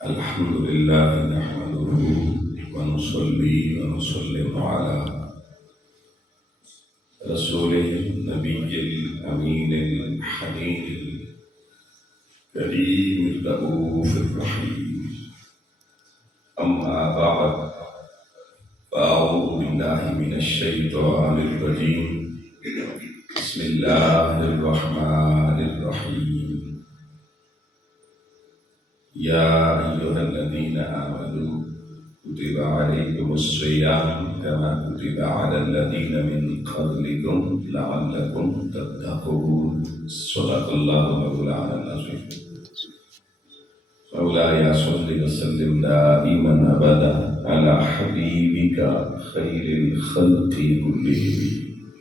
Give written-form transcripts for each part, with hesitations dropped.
الحمد لله نحمده ونصلي ونسلم على رسوله النبي الأمين الحنين الكريم الرؤوف الرحيم. أما بعد، فأعوذ بالله من الشيطان الرجيم. بسم الله الرحمن الرحيم. يا أيها الذين آمنوا كتب عليكم الصيام كما كتب على الذين من قبلكم لعلكم تتقون. صدق الله مولانا العظيم. مولاي صل وسلم دائما أبدا على حبيبك خير الخلق كلهم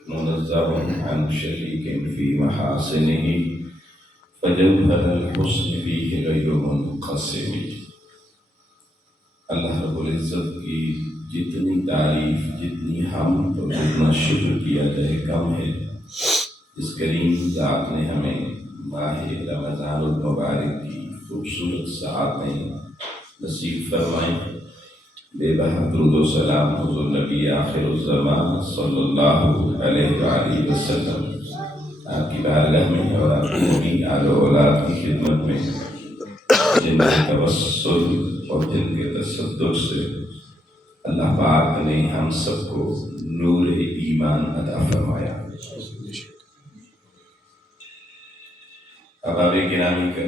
منزه عن شريك في محاسنه فجوهر الحسن فيه غير منقسم. اللہ رب العزت کی جتنی تعریف، جتنی حمد اور جتنا شکر کیا جائے کم ہے. اس کریم ذات نے ہمیں ماہ رمضان المبارک کی خوبصورت ساعتیں نصیب فرمائیں. بے بہا درود و سلام حضور نبی آخر الزمان صلی اللہ علیہ وآلہ وسلم آپ کی بارگاہ میں اور آپ کی نبی آل و اولاد کی خدمت میں، جن کے توسل اور جن کے تصدق سے اللہ پاک نے ہم سب کو نور ایمان عطا فرمایا. احباب گرامی کا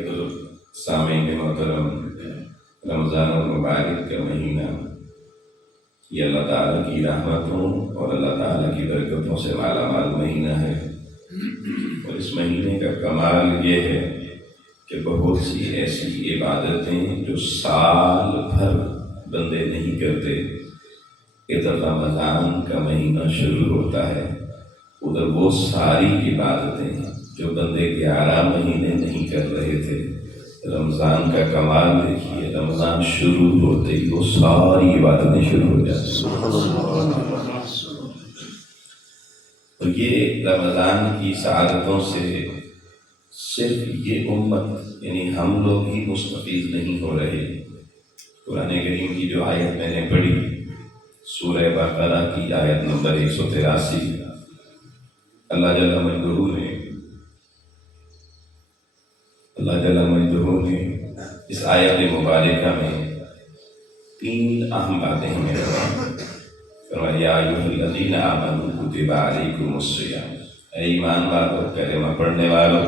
سامعین محترم، رمضان المبارک کا مہینہ یہ اللہ تعالیٰ کی رحمتوں اور اللہ تعالیٰ کی برکتوں سے مالا مال مہینہ ہے. اور اس مہینے کا کمال یہ ہے کہ بہت سی ایسی عبادتیں جو سال بھر بندے نہیں کرتے، ادھر رمضان کا مہینہ شروع ہوتا ہے، ادھر وہ ساری عبادتیں جو بندے 11 مہینے نہیں کر رہے تھے. رمضان کا کمال دیکھیے، رمضان شروع ہوتے ہی وہ ساری عبادتیں شروع ہو جاتی ہیں. تو یہ رمضان کی سعادتوں سے صرف یہ امت یعنی ہم لوگ ہی مستفید نہیں ہو رہے. قرآن کریم کی جو آیت میں نے پڑھی، سورہ بقرہ کی آیت نمبر 183، اللہ جل مجدہ نے اس آیت مبارکہ میں 3 اہم باتیں ہمیں فرمایا. یا ایھا الذین آمنوا کتب علیکم الصیام، اے ایمان والو، کلمہ پڑھنے والو،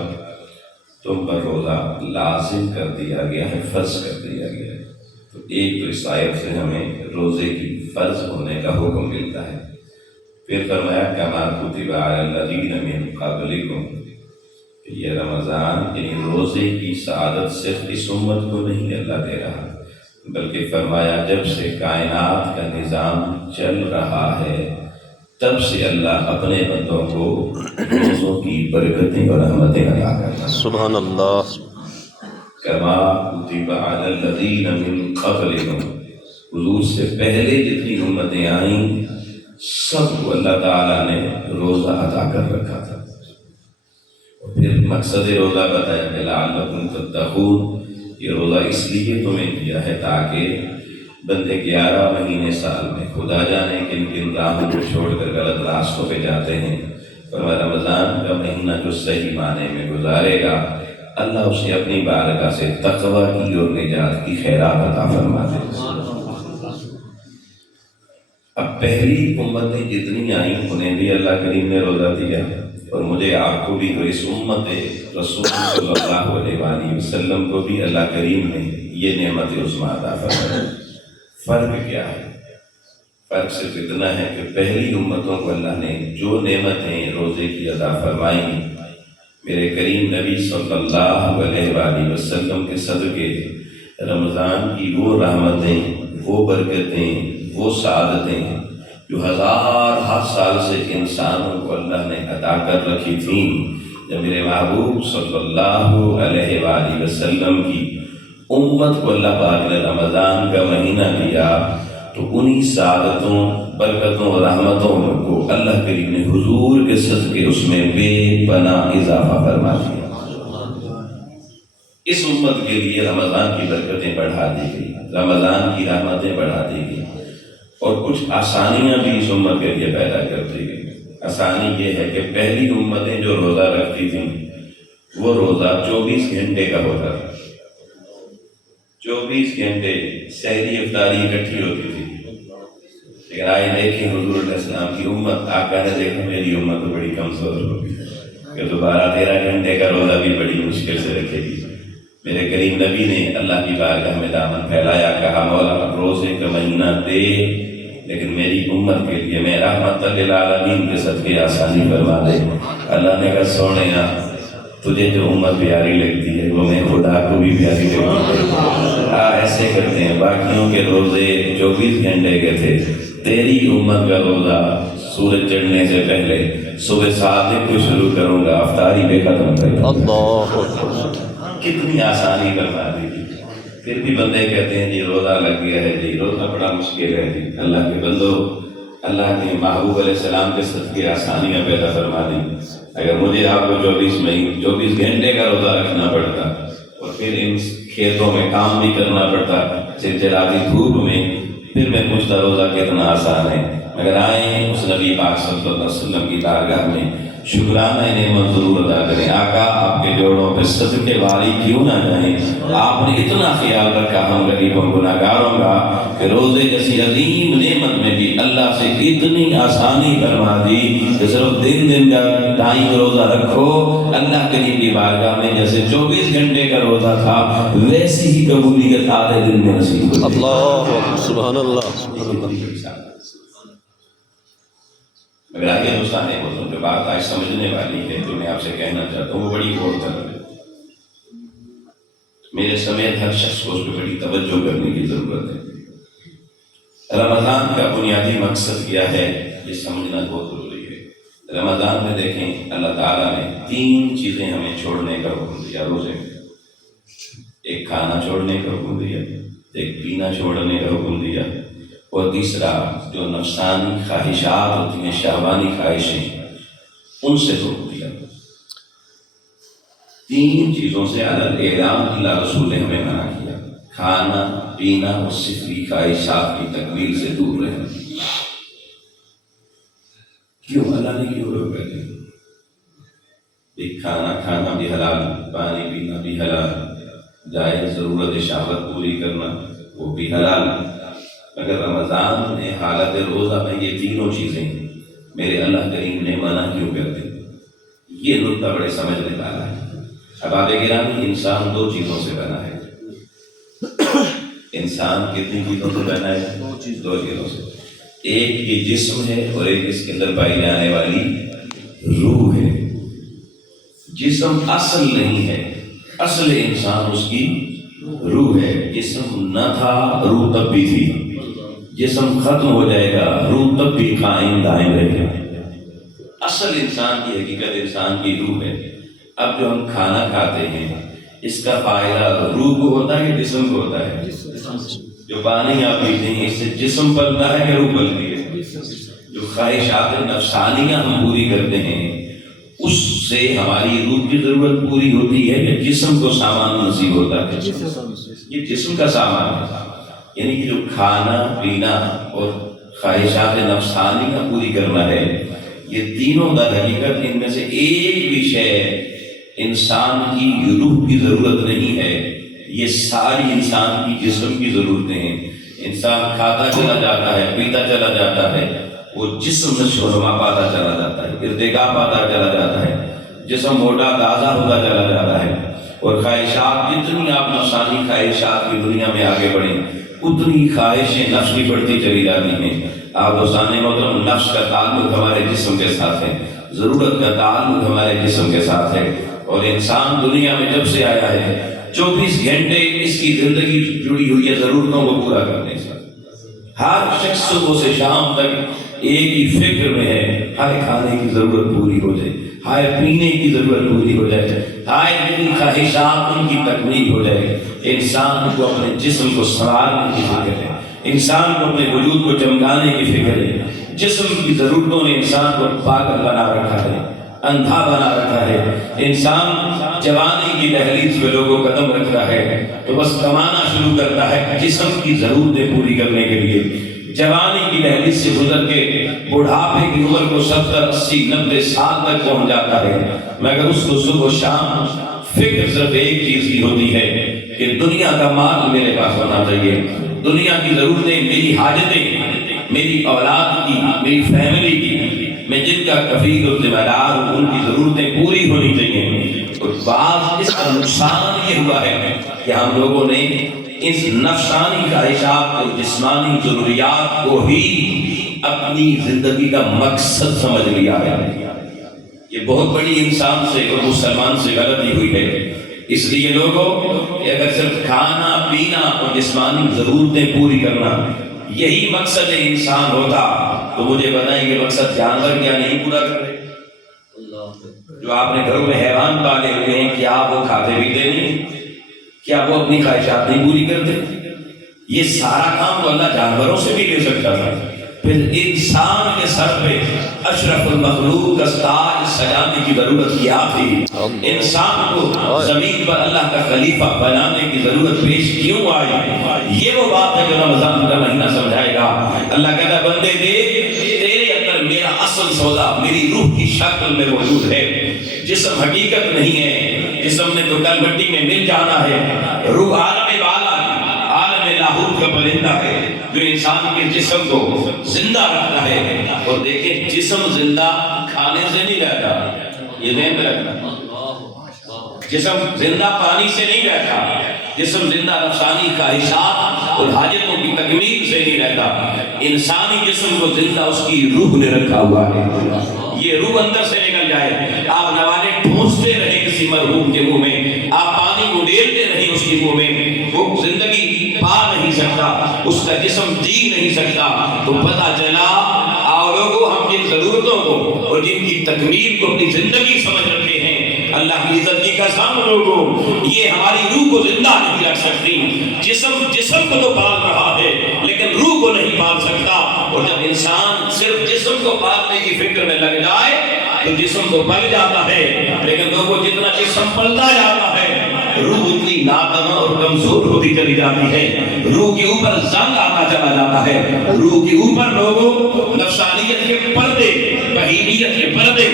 تم پر روزہ لازم کر دیا گیا ہے، فرض کر دیا گیا ہے. تو ایک تو اس آیت سے ہمیں روزے کی فرض ہونے کا حکم ملتا ہے. پھر فرمایا کما کتب علی الذین من قبلکم، کہ یہ رمضان یعنی روزے کی سعادت صرف اس امت کو نہیں اللہ دے رہا، بلکہ فرمایا جب سے کائنات کا نظام چل رہا ہے تب سے اللہ اپنے بندوں کو روزوں کی برکتیں اور رحمتیں عطا کرتا ہے. سبحان اللہ. کما کتب علی الذین من قبلکم، حضور سے پہلے جتنی امتیں آئیں سب کو اللہ تعالیٰ نے روزہ عطا کر رکھا تھا. اور پھر مقصد روزہ بتایا کہ لعلکم تتقون، یہ روزہ اس لیے تمہیں دیا ہے تاکہ بندے 11 مہینے سال میں خدا جانے کن کن راہوں کو چھوڑ کر غلط راستوں پہ جاتے ہیں، اور رمضان کا مہینہ جو صحیح معنی میں گزارے گا اللہ اسے اپنی بارگاہ سے تقوی کی اور نجات کی خیرات عطا فرما دے. اب پہلی امتیں جتنی آئیں انہیں بھی اللہ کریم نے روزہ دیا، اور مجھے آپ کو بھی، اور اس امت رسول صلی اللہ علیہ وآلہ وسلم کو بھی اللہ کریم نے یہ نعمت عظمیٰ عطا فرمائی. فرق کیا ہے؟ فرق صرف اتنا ہے کہ پہلی امتوں کو اللہ نے جو نعمتیں روزے کی عطا فرمائیں، میرے کریم نبی صلی اللہ علیہ وآلہ وسلم کے صدقے رمضان کی وہ رحمتیں، وہ برکتیں، وہ سعادتیں جو ہزار سال سے انسانوں کو اللہ نے عطا کر رکھی تھیں، جب میرے محبوب صلی اللہ علیہ وآلہ وسلم کی امت کو اللہ پاک نے رمضان کا مہینہ دیا تو انہی سعادتوں، برکتوں اور رحمتوں کو اللہ کریم نے حضور کے صدقے اس میں بے پناہ اضافہ فرما دیا. اس امت کے لیے رمضان کی برکتیں بڑھا دی گئی، رمضان کی رحمتیں بڑھا دی گئی، اور کچھ آسانیاں بھی اس امت کے لیے پیدا کر دی گئی۔ آسانی یہ ہے کہ پہلی امتیں جو روزہ رکھتی تھیں وہ روزہ 24 گھنٹے کا ہوتا تھا، 24 گھنٹے سحری افطاری اکٹھی ہوتی تھی۔ لیکن آئے دیکھیں حضور علیہ السلام کی امت، آقا نے دیکھا میری امت تو بڑی کمزور ہوگی کہ دوبارہ 13 گھنٹے کا روزہ بھی بڑی مشکل سے رکھے گی۔ میرے کریم نبی نے اللہ کی بارگاہ میں دامن پھیلایا، کہا مولا روزے کا مہینہ دے، لیکن میری امت کے لیے میں رحمت للعالمین کے صدقے آسانی فرما دے۔ اللہ نے کہا سونیا تجھے جو امت پیاری لگتی ہے وہ میں خدا کو بھی پیاری لگتی ہے۔ ایسے کرتے ہیں، باقیوں کے روزے 24 گھنٹے کے تھے، تیری امت کا روزہ سورج چڑھنے سے پہلے صبح 7 کو شروع کروں گا، افطاری پہ ختم کروں گا۔ اللہ کتنی آسانی فرما دی گی۔ پھر بھی بندے کہتے ہیں جی روزہ لگ گیا ہے، جی روزہ بڑا مشکل ہے، جی اللہ کے بندو، اللہ کے محبوب علیہ السلام کے صدقے آسانیاں پیدا فرما دی۔ اگر مجھے آپ کو 24 گھنٹے کا روزہ رکھنا پڑتا اور پھر ان کھیتوں میں کام بھی کرنا پڑتا چلچلاتی دھوپ میں، پھر میں پوچھتا روزہ کتنا آسان ہے۔ مگر آئیں اس نبی پاک صلی اللہ علیہ وسلم کی بارگاہ میں شکرانہ نعمت ضرور ادا کریں۔ آقا آپ کے جوڑوں پہ صدقے واری کیوں نہ جائیں، آپ نے اتنا خیال رکھا ہم غریبوں گناہگاروں کا کہ روزے جیسی عظیم نعمت میں بھی اللہ سے اتنی آسانی فرما دی کہ صرف دن کا ٹائم روزہ رکھو، اللہ کریم کی بارگاہ میں جیسے 24 گھنٹے کا روزہ تھا ویسی ہی قبولیت آدھے دن میں نصیب ہو۔ اللہ سبحان اللہ۔ مگر آگے دوستان ایک باتوں جو بات آج سمجھنے والی ہے جو میں آپ سے کہنا چاہتا ہوں وہ بڑی غور طلب ہے، میرے سمیت ہر شخص کو اس پہ بڑی توجہ کرنے کی ضرورت ہے۔ رمضان کا بنیادی مقصد کیا ہے یہ سمجھنا بہت ضروری ہے۔ رمضان میں دیکھیں اللہ تعالیٰ نے 3 چیزیں ہمیں چھوڑنے کا حکم دیا روزے میں۔ ایک کھانا چھوڑنے کا حکم دیا، ایک پینا چھوڑنے کا حکم دیا، اور تیسرا جو نفسانی خواہشات ہوتی ہیں، شہوانی خواہشیں، ان سے روک دیا۔ 3 چیزوں سے علی اعلام اللہ رسول نے ہمیں منع کیا، کھانا پینا اور صفری خواہشات کی تکمیل سے دور رہنا۔ کیوں اللہ نے کیوں روکا دیا؟ ایک کھانا بھی حلال، پانی پینا بھی حلال، جائز ضرورت شہوت پوری کرنا وہ بھی حلال، مگر رمضان میں حالت روزہ میں یہ 3 چیزیں میرے اللہ کریم نے منع کیوں کر دی؟ یہ نقطہ بڑے سمجھنے والا ہے۔ احباب گرامی، انسان 2 چیزوں سے بنا ہے۔ انسان کتنی چیزوں سے بنا ہے؟ 2 چیزوں سے۔ ایک یہ جسم ہے اور ایک اس کے اندر پائی جانے والی روح ہے۔ جسم اصل نہیں ہے، اصل انسان اس کی روح ہے۔ جسم نہ تھا، روح تب بھی تھی، جسم ختم ہو جائے گا، روح تب بھی قائم دائم رہے گا۔ اصل انسان کی حقیقت انسان کی روح ہے۔ اب جو ہم کھانا کھاتے ہیں اس کا فائدہ روح کو ہوتا ہے کہ جسم کو ہوتا ہے؟ جو پانی آپ پیتے ہیں اس سے جسم پلتا ہے کہ روح پلتی ہے؟ جو خواہشات نفسانیاں ہم پوری کرتے ہیں اس سے ہماری روح کی ضرورت پوری ہوتی ہے کہ جسم کو سامان نصیب ہوتا ہے؟ یہ جسم کا سامان ہے، یعنی کہ جو کھانا پینا اور خواہشات نفسانیاں پوری کرنا ہے، یہ تینوں در حقیقت ان میں سے ایک بھی شے انسان کی روح کی ضرورت نہیں ہے، یہ ساری انسان کی جسم کی ضرورتیں ہیں۔ انسان کھاتا چلا جاتا ہے، پیتا چلا جاتا ہے، وہ جسم میں شورما پاتا چلا جاتا ہے، ارتقا پاتا چلا جاتا ہے، جسم موٹا تازہ ہوتا چلا جاتا ہے، اور خواہشات جتنی آپ نفسانی خواہشات کی دنیا میں آگے بڑھیں اتنی خواہشیں نفس کی بڑھتی چلی جاتی ہیں۔ آپ دوستان محترم، نفس کا تعلق ہمارے جسم کے ساتھ ہے، ضرورت کا تعلق ہمارے جسم کے ساتھ ہے، اور انسان دنیا میں جب سے آیا ہے 24 گھنٹے اس کی زندگی جڑی ہوئی ہے ضرورتوں کو پورا کرنے سے۔ ہر شخص صبح سے شام تک ایک ہی فکر میں ہے، ہائے کھانے کی ضرورت پوری ہو جائے، ہائے پینے کی ضرورت پوری ہو جائے، ہائے میری خواہشات ان کی تکمیل ہو جائے۔ انسان کو اپنے جسم کو سنوارنے کی فکر ہے، انسان کو اپنے وجود کو چمکانے کی فکر ہے، جسم کی ضرورتوں نے انسان کو پاگل بنا رکھا ہے۔ اندھا بنا رکھا ہے. انسان جوانی کی دہلیز پہ لوگوں قدم رکھتا ہے تو بس کمانا شروع کرتا ہے جسم کی ضرورتیں پوری کرنے کے لیے. جوانی کی دہلیز سے گزر کے بڑھاپے کی عمر کو 70 80 90 سال تک پہنچ جاتا ہے، مگر اس کو صبح و شام فکر صرف ایک چیز کی ہوتی ہے کہ دنیا کا مال میرے پاس ہونا چاہیے، دنیا کی ضرورتیں، میری حاجتیں، میری اولاد کی، میری فیملی کی، میں جن کا کفیل اور ذمہ دار ہوں ان کی ضرورتیں پوری ہونی چاہیے. اور بعض اس کا نقصان یہ ہوا ہے کہ ہم لوگوں نے اس نفسانی خواہشات اور جسمانی ضروریات کو ہی اپنی زندگی کا مقصد سمجھ لیا ہے. یہ بہت بڑی انسان سے اور مسلمان سے غلطی ہوئی ہے. اس لیے لوگوں کہ اگر صرف کھانا پینا اور جسمانی ضرورتیں پوری کرنا یہی مقصد انسان ہوتا تو مجھے بتائیں یہ مقصد جانور کیا نہیں پورا کر رہے؟ جو آپ نے گھروں میں حیوان پالے ہوئے ہیں کیا وہ کھاتے پیتے نہیں؟ کیا وہ اپنی خواہشات نہیں پوری کرتے؟ یہ سارا کام تو اللہ جانوروں سے بھی لے سکتا تھا. پھر انسان کے سر پہ اشرف المخلوق کا تاج سجانے کی ضرورت کیا تھی؟ انسان کو زمین پر اللہ کا خلیفہ بنانے کی ضرورت پیش کیوں آئی؟ یہ وہ بات ہے جو رمضان کا مہینہ سمجھائے گا. اللہ کہتا ہے بندے دیکھ تیرے اندر میرا اصل سودا میری روح کی شکل میں موجود ہے. جسم حقیقت نہیں ہے، جسم نے تو کل مٹی میں مل جانا ہے. روح عالم والا ہے، عالم لاہوت کا پرندہ ہے جو انسان کے جسم کو زندہ رکھتا ہے. اور دیکھیں جسم زندہ کھانے سے نہیں رہتا، یہ ذہن میں رکھنا. جسم زندہ پانی سے نہیں رہتا، جسم زندہ نفسانی خواہشات اور حاجتوں کی تکمیل سے نہیں رہتا. انسانی جسم کو زندہ اس کی روح نے رکھا ہوا ہے. یہ روح اندر سے نکل جائے، آپ نوالے ٹھونستے رہے کسی مرحوم کے منہ میں، آپ پانی کو ڈیلتے رہے اس کے منہ میں، وہ زندگی پا نہیں سکتا، اس کا جسم جی نہیں سکتا. تو پتہ چلا آؤ لوگوں ہم جن ضرورتوں کو اور جن کی تکمیل کو اپنی زندگی سمجھ رکھے ہیں، اللہ کی عزت کی قسم لوگوں یہ ہماری روح کو زندہ نہیں رکھ سکتی. جسم کو تو پال رہا ہے لیکن روح کو نہیں پال سکتا. اور جب انسان صرف جسم کو پالنے کی فکر میں لگ جائے تو جسم تو پل جاتا ہے، لیکن لوگوں جتنا جسم پلتا جاتا ہے روح اتنی ناتواں اور کمزور ہوتی چلی جاتی ہے. روح کے اوپر زنگ آتا چلا جاتا ہے، روح کے اوپر لوگوں نفسانیت کے پردے، بہیمیت کے پردے،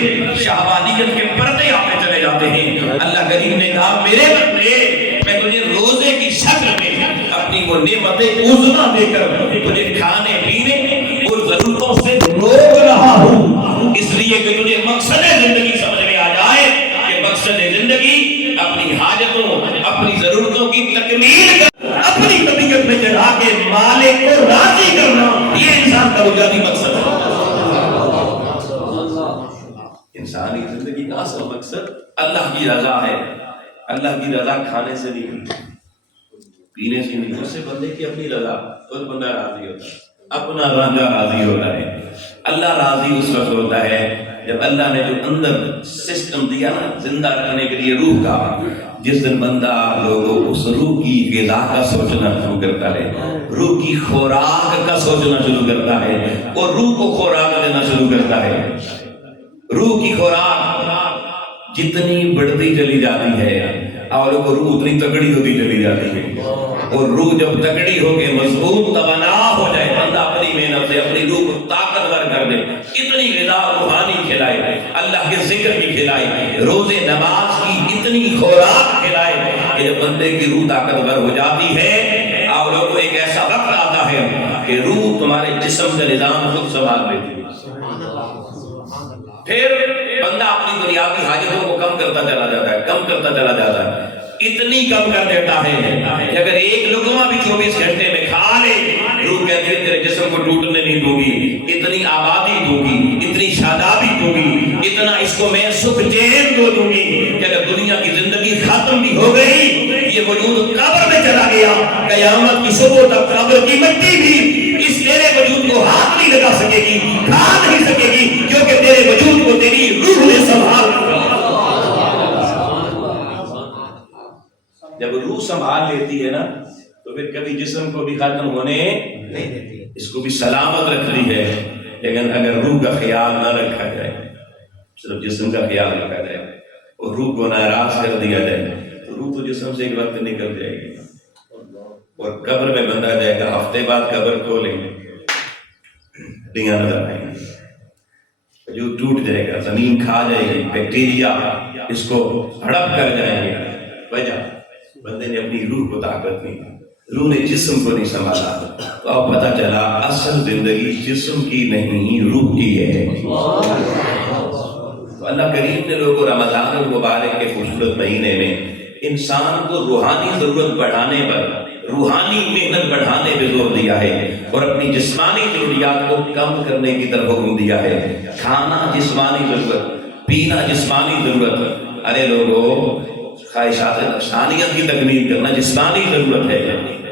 شہوانیت کے پردے آتے چلے جاتے ہیں. اللہ کریم نے کہا میرے بندے میں تجھے روزے کی شکل میں اپنی وہ نعمت عظمیٰ دے کر تجھے کھانے پینے اور ضرورتوں سے روک رہا ہوں، اس لیے کہ تجھے مقصد زندگی سمجھ میں آ جائے کہ مقصد زندگی اپنی حاجتوں، اپنی ضرورتوں کی تکمیل کر، اپنی طبیعت میں چڑھا کے مالک کو راضی کرنا، یہ انسان کا بنیادی مقصد ہے. انسانی زندگی کا اصل مقصد اللہ کی رضا ہے. اللہ کی رضا کھانے سے نہیں ملتی، پینے سے نہیں، اس سے بندے کی اپنی رضا، اور بندہ راضی ہوتا ہے، اپنا رنگا راضی ہوتا ہے. اللہ راضی اس وقت ہوتا ہے جب اللہ نے جو اندر سسٹم دیا نا زندہ رکھنے کے لیے روح کا، جس دن بندہ لوگوں اس روح کی غذا کا سوچنا شروع کرتا ہے، روح کی خوراک کا سوچنا شروع کرتا ہے اور روح کو خوراک دینا شروع کرتا ہے. روح کی خوراک جتنی بڑھتی چلی جاتی ہے اور روح اتنی تکڑی ہوتی چلی جاتی ہے. اور روح جب تکڑی ہو کے مضبوط توانا ہو جائے، بندہ اپنی محنت سے اپنی روح کو طاقتور کر دے، اتنی غذا روحانی کھلائے، اللہ کے ذکر کی کھلائے، روزے نماز کی اتنی خوراک کھلائے کہ جب بندے کی روح طاقتور ہو جاتی ہے اور لوگوں ایک ایسا وقت آتا ہے کہ روح تمہارے جسم کا نظام خود سنبھال لیتی ہے. پھر بندہ اپنی دنیاوی حاجتوں کو کم کرتا چلا جاتا ہے، کم کرتا چلا جاتا ہے، اتنی کم کر دیتا ہے کہ اگر ایک لقمہ بھی 24 گھنٹے میں کھا لے روح کہتی ہے تیرے جسم کو ٹوٹنے نہیں دوں گی، اتنی آبادی دوں گی، اتنی شادابی دوں گی، اتنا اس کو میں سکھ چین دوں گی کہ اگر دنیا کی زندگی ختم بھی ہو گئی یہ وجود قبر میں چلا گیا، قیامت کی صبح تک قبر کی مٹی بھی اس تیرے وجود کو ہاتھ نہیں لگا سکے گی، کھا نہیں سکے گی، کیونکہ تیرے وجود کو تیری روح نے سنبھال. جب روح سنبھال لیتی ہے نا تو پھر کبھی جسم کو بھی ختم ہونے نہیں دیتی، اس کو بھی سلامت رکھتی ہے. لیکن اگر روح کا خیال نہ رکھا جائے، صرف جسم کا خیال رکھا جائے اور روح کو ناراض کر دیا جائے تو روح تو جسم سے ایک وقت نکل جائے گی، اور قبر میں بندہ جائے گا، ہفتے بعد قبر کھولیں گے، ہڈیاں نظر آئیں گی، جو ٹوٹ جائے گا، زمین کھا جائے گی، بیکٹیریا اس کو ہڑپ کر جائیں گے۔ وجہ بندے نے اپنی روح کو طاقت نہیں، روح نے جسم کو نہیں سنبھالا، تو اب پتہ چلا اصل زندگی جسم کی نہیں روح کی ہے۔ تو اللہ کریم نے لوگوں رمضان المبارک کے خوبصورت مہینے میں انسان کو روحانی ضرورت بڑھانے پر، روحانی محنت بڑھانے پہ زور دیا ہے، اور اپنی جسمانی ضروریات کو کم کرنے کی طرف حکم دیا ہے۔ کھانا جسمانی ضرورت، پینا جسمانی ضرورت، ارے لوگوں خواہشات نفسانیت کی تکمیل کرنا جسمانی ضرورت ہے۔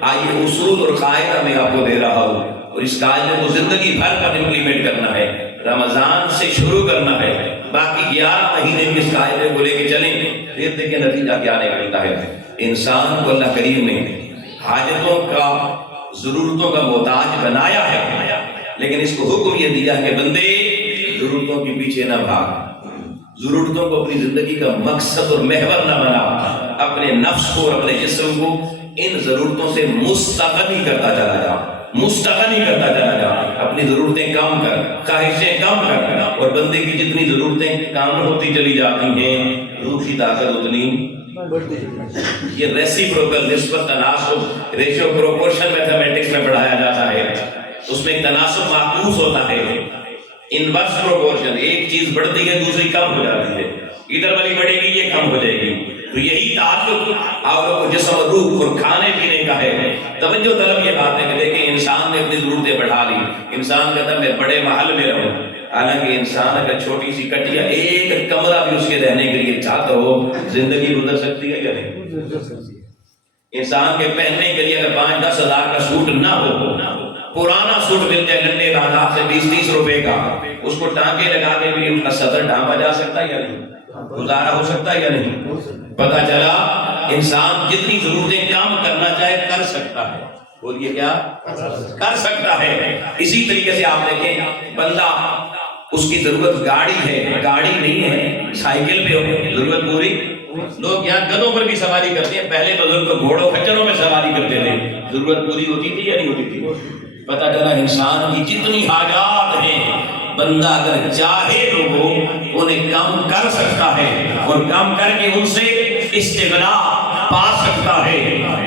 آئیے اصول اور قاعدہ میں آپ کو دے رہا ہوں، اور اس قاعدے کو زندگی بھر کا امپلیمنٹ کرنا ہے، رمضان سے شروع کرنا ہے، باقی 11 مہینے بھی اس قاعدے کو لے کے چلیں، پھر دیکھیں نتیجہ کیا نکلتا ہے۔ انسان کو اللہ کریم نے حاجتوں کا، ضرورتوں کا محتاج بنایا ہے، لیکن اس کو حکم یہ دیا کہ بندے ضرورتوں کے پیچھے نہ بھاگ، ضرورتوں کو اپنی زندگی کا مقصد اور محور نہ بنا، اپنے نفس کو اور اپنے جسم کو ان ضرورتوں سے مستغنی کرتا چلا جا، مستغنی کرتا چلا جا، اپنی ضرورتیں کم کر، خواہشیں کم کر، اور بندے کی جتنی ضرورتیں کم ہوتی چلی جاتی ہیں روح کی طاقت اتنی۔ یہ ریسیپروکل، نسبت، تناسب، ریشو پروپورشن میتھمیٹکس میں پڑھایا جاتا ہے، اس میں ایک تناسب معکوس ہوتا ہے، انورس پروپورشن، ایک چیز بڑھتی ہے دوسری کم ہو جاتی ہے، ادھر والی بڑھے گی یہ کم ہو جائے گی۔ تو یہی تعلق آپ جسم اور روح اور کھانے پینے کا ہے۔ توجہ طلب یہ بات ہے کہ دیکھیں انسان نے اپنی ضرورتیں بڑھا لی، انسان کہتا ہے میں بڑے محل میں رہوں، حالانکہ انسان اگر چھوٹی سی کٹیا ایک کمرہ بھی اس کے رہنے کے لیے چاہتا ہو، زندگی گزر سکتی ہے یا نہیں؟ انسان کے پہننے کے لیے اگر 5-10 ہزار کا سوٹ نہ ہو، پرانا سوٹ مل جائے گندے بازار سے 20-30 روپے کا، اس کو ٹانکے لگا کے بھی اس کا سطر ڈھانپا جا سکتا ہے یا نہیں؟ گزارا ہو سکتا ہے یا نہیں؟ پتہ چلا انسان جتنی ضرورتیں کام کرنا چاہے کر سکتا ہے، بولیے کیا کر سکتا ہے۔ اسی طریقے سے آپ دیکھیں بندہ، اس کی ضرورت گاڑی ہے، گاڑی نہیں ہے، سائیکل پہ ہو، ضرورت پوری۔ لوگ یہاں گدھوں پر بھی سواری کرتے ہیں، پہلے بزرگ تو گھوڑوں کھچروں میں سواری کرتے تھے، ضرورت پوری ہوتی تھی یا نہیں ہوتی تھی؟ پتہ چلا انسان کی جتنی حاجات ہیں بندہ اگر چاہے تو انہیں کم کر سکتا ہے، اور کم کر کے ان سے استغنا پا سکتا ہے۔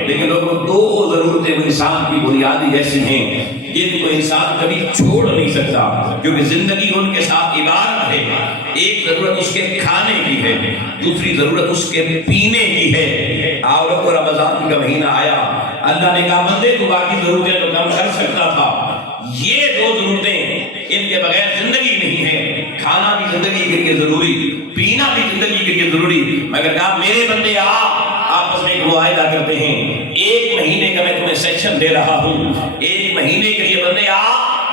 لیکن لوگوں 2 ضرورتیں انسان کی بنیادی ایسی ہیں جن کو انسان کبھی چھوڑ نہیں سکتا، کیونکہ زندگی ان کے ساتھ عبارت ہے۔ ایک ضرورت اس کے کھانے کی ہے، دوسری ضرورت اس کے پینے کی ہے۔ آپ کو رمضان کا مہینہ آیا، اللہ نے کہا بندے تو باقی ضرورتیں تو کم کر سکتا تھا، یہ 2 ضرورتیں ان کے بغیر زندگی نہیں ہے۔ کھانا بھی زندگی کے لیے ضروری، پینا بھی زندگی کے لیے ضروری، مگر کہا میرے بندے آپس میں ایک معاہدہ کرتے ہیں، 1 مہینے کا میں تمہیں سیکشن دے رہا ہوں، 1 مہینے کے لیے بندے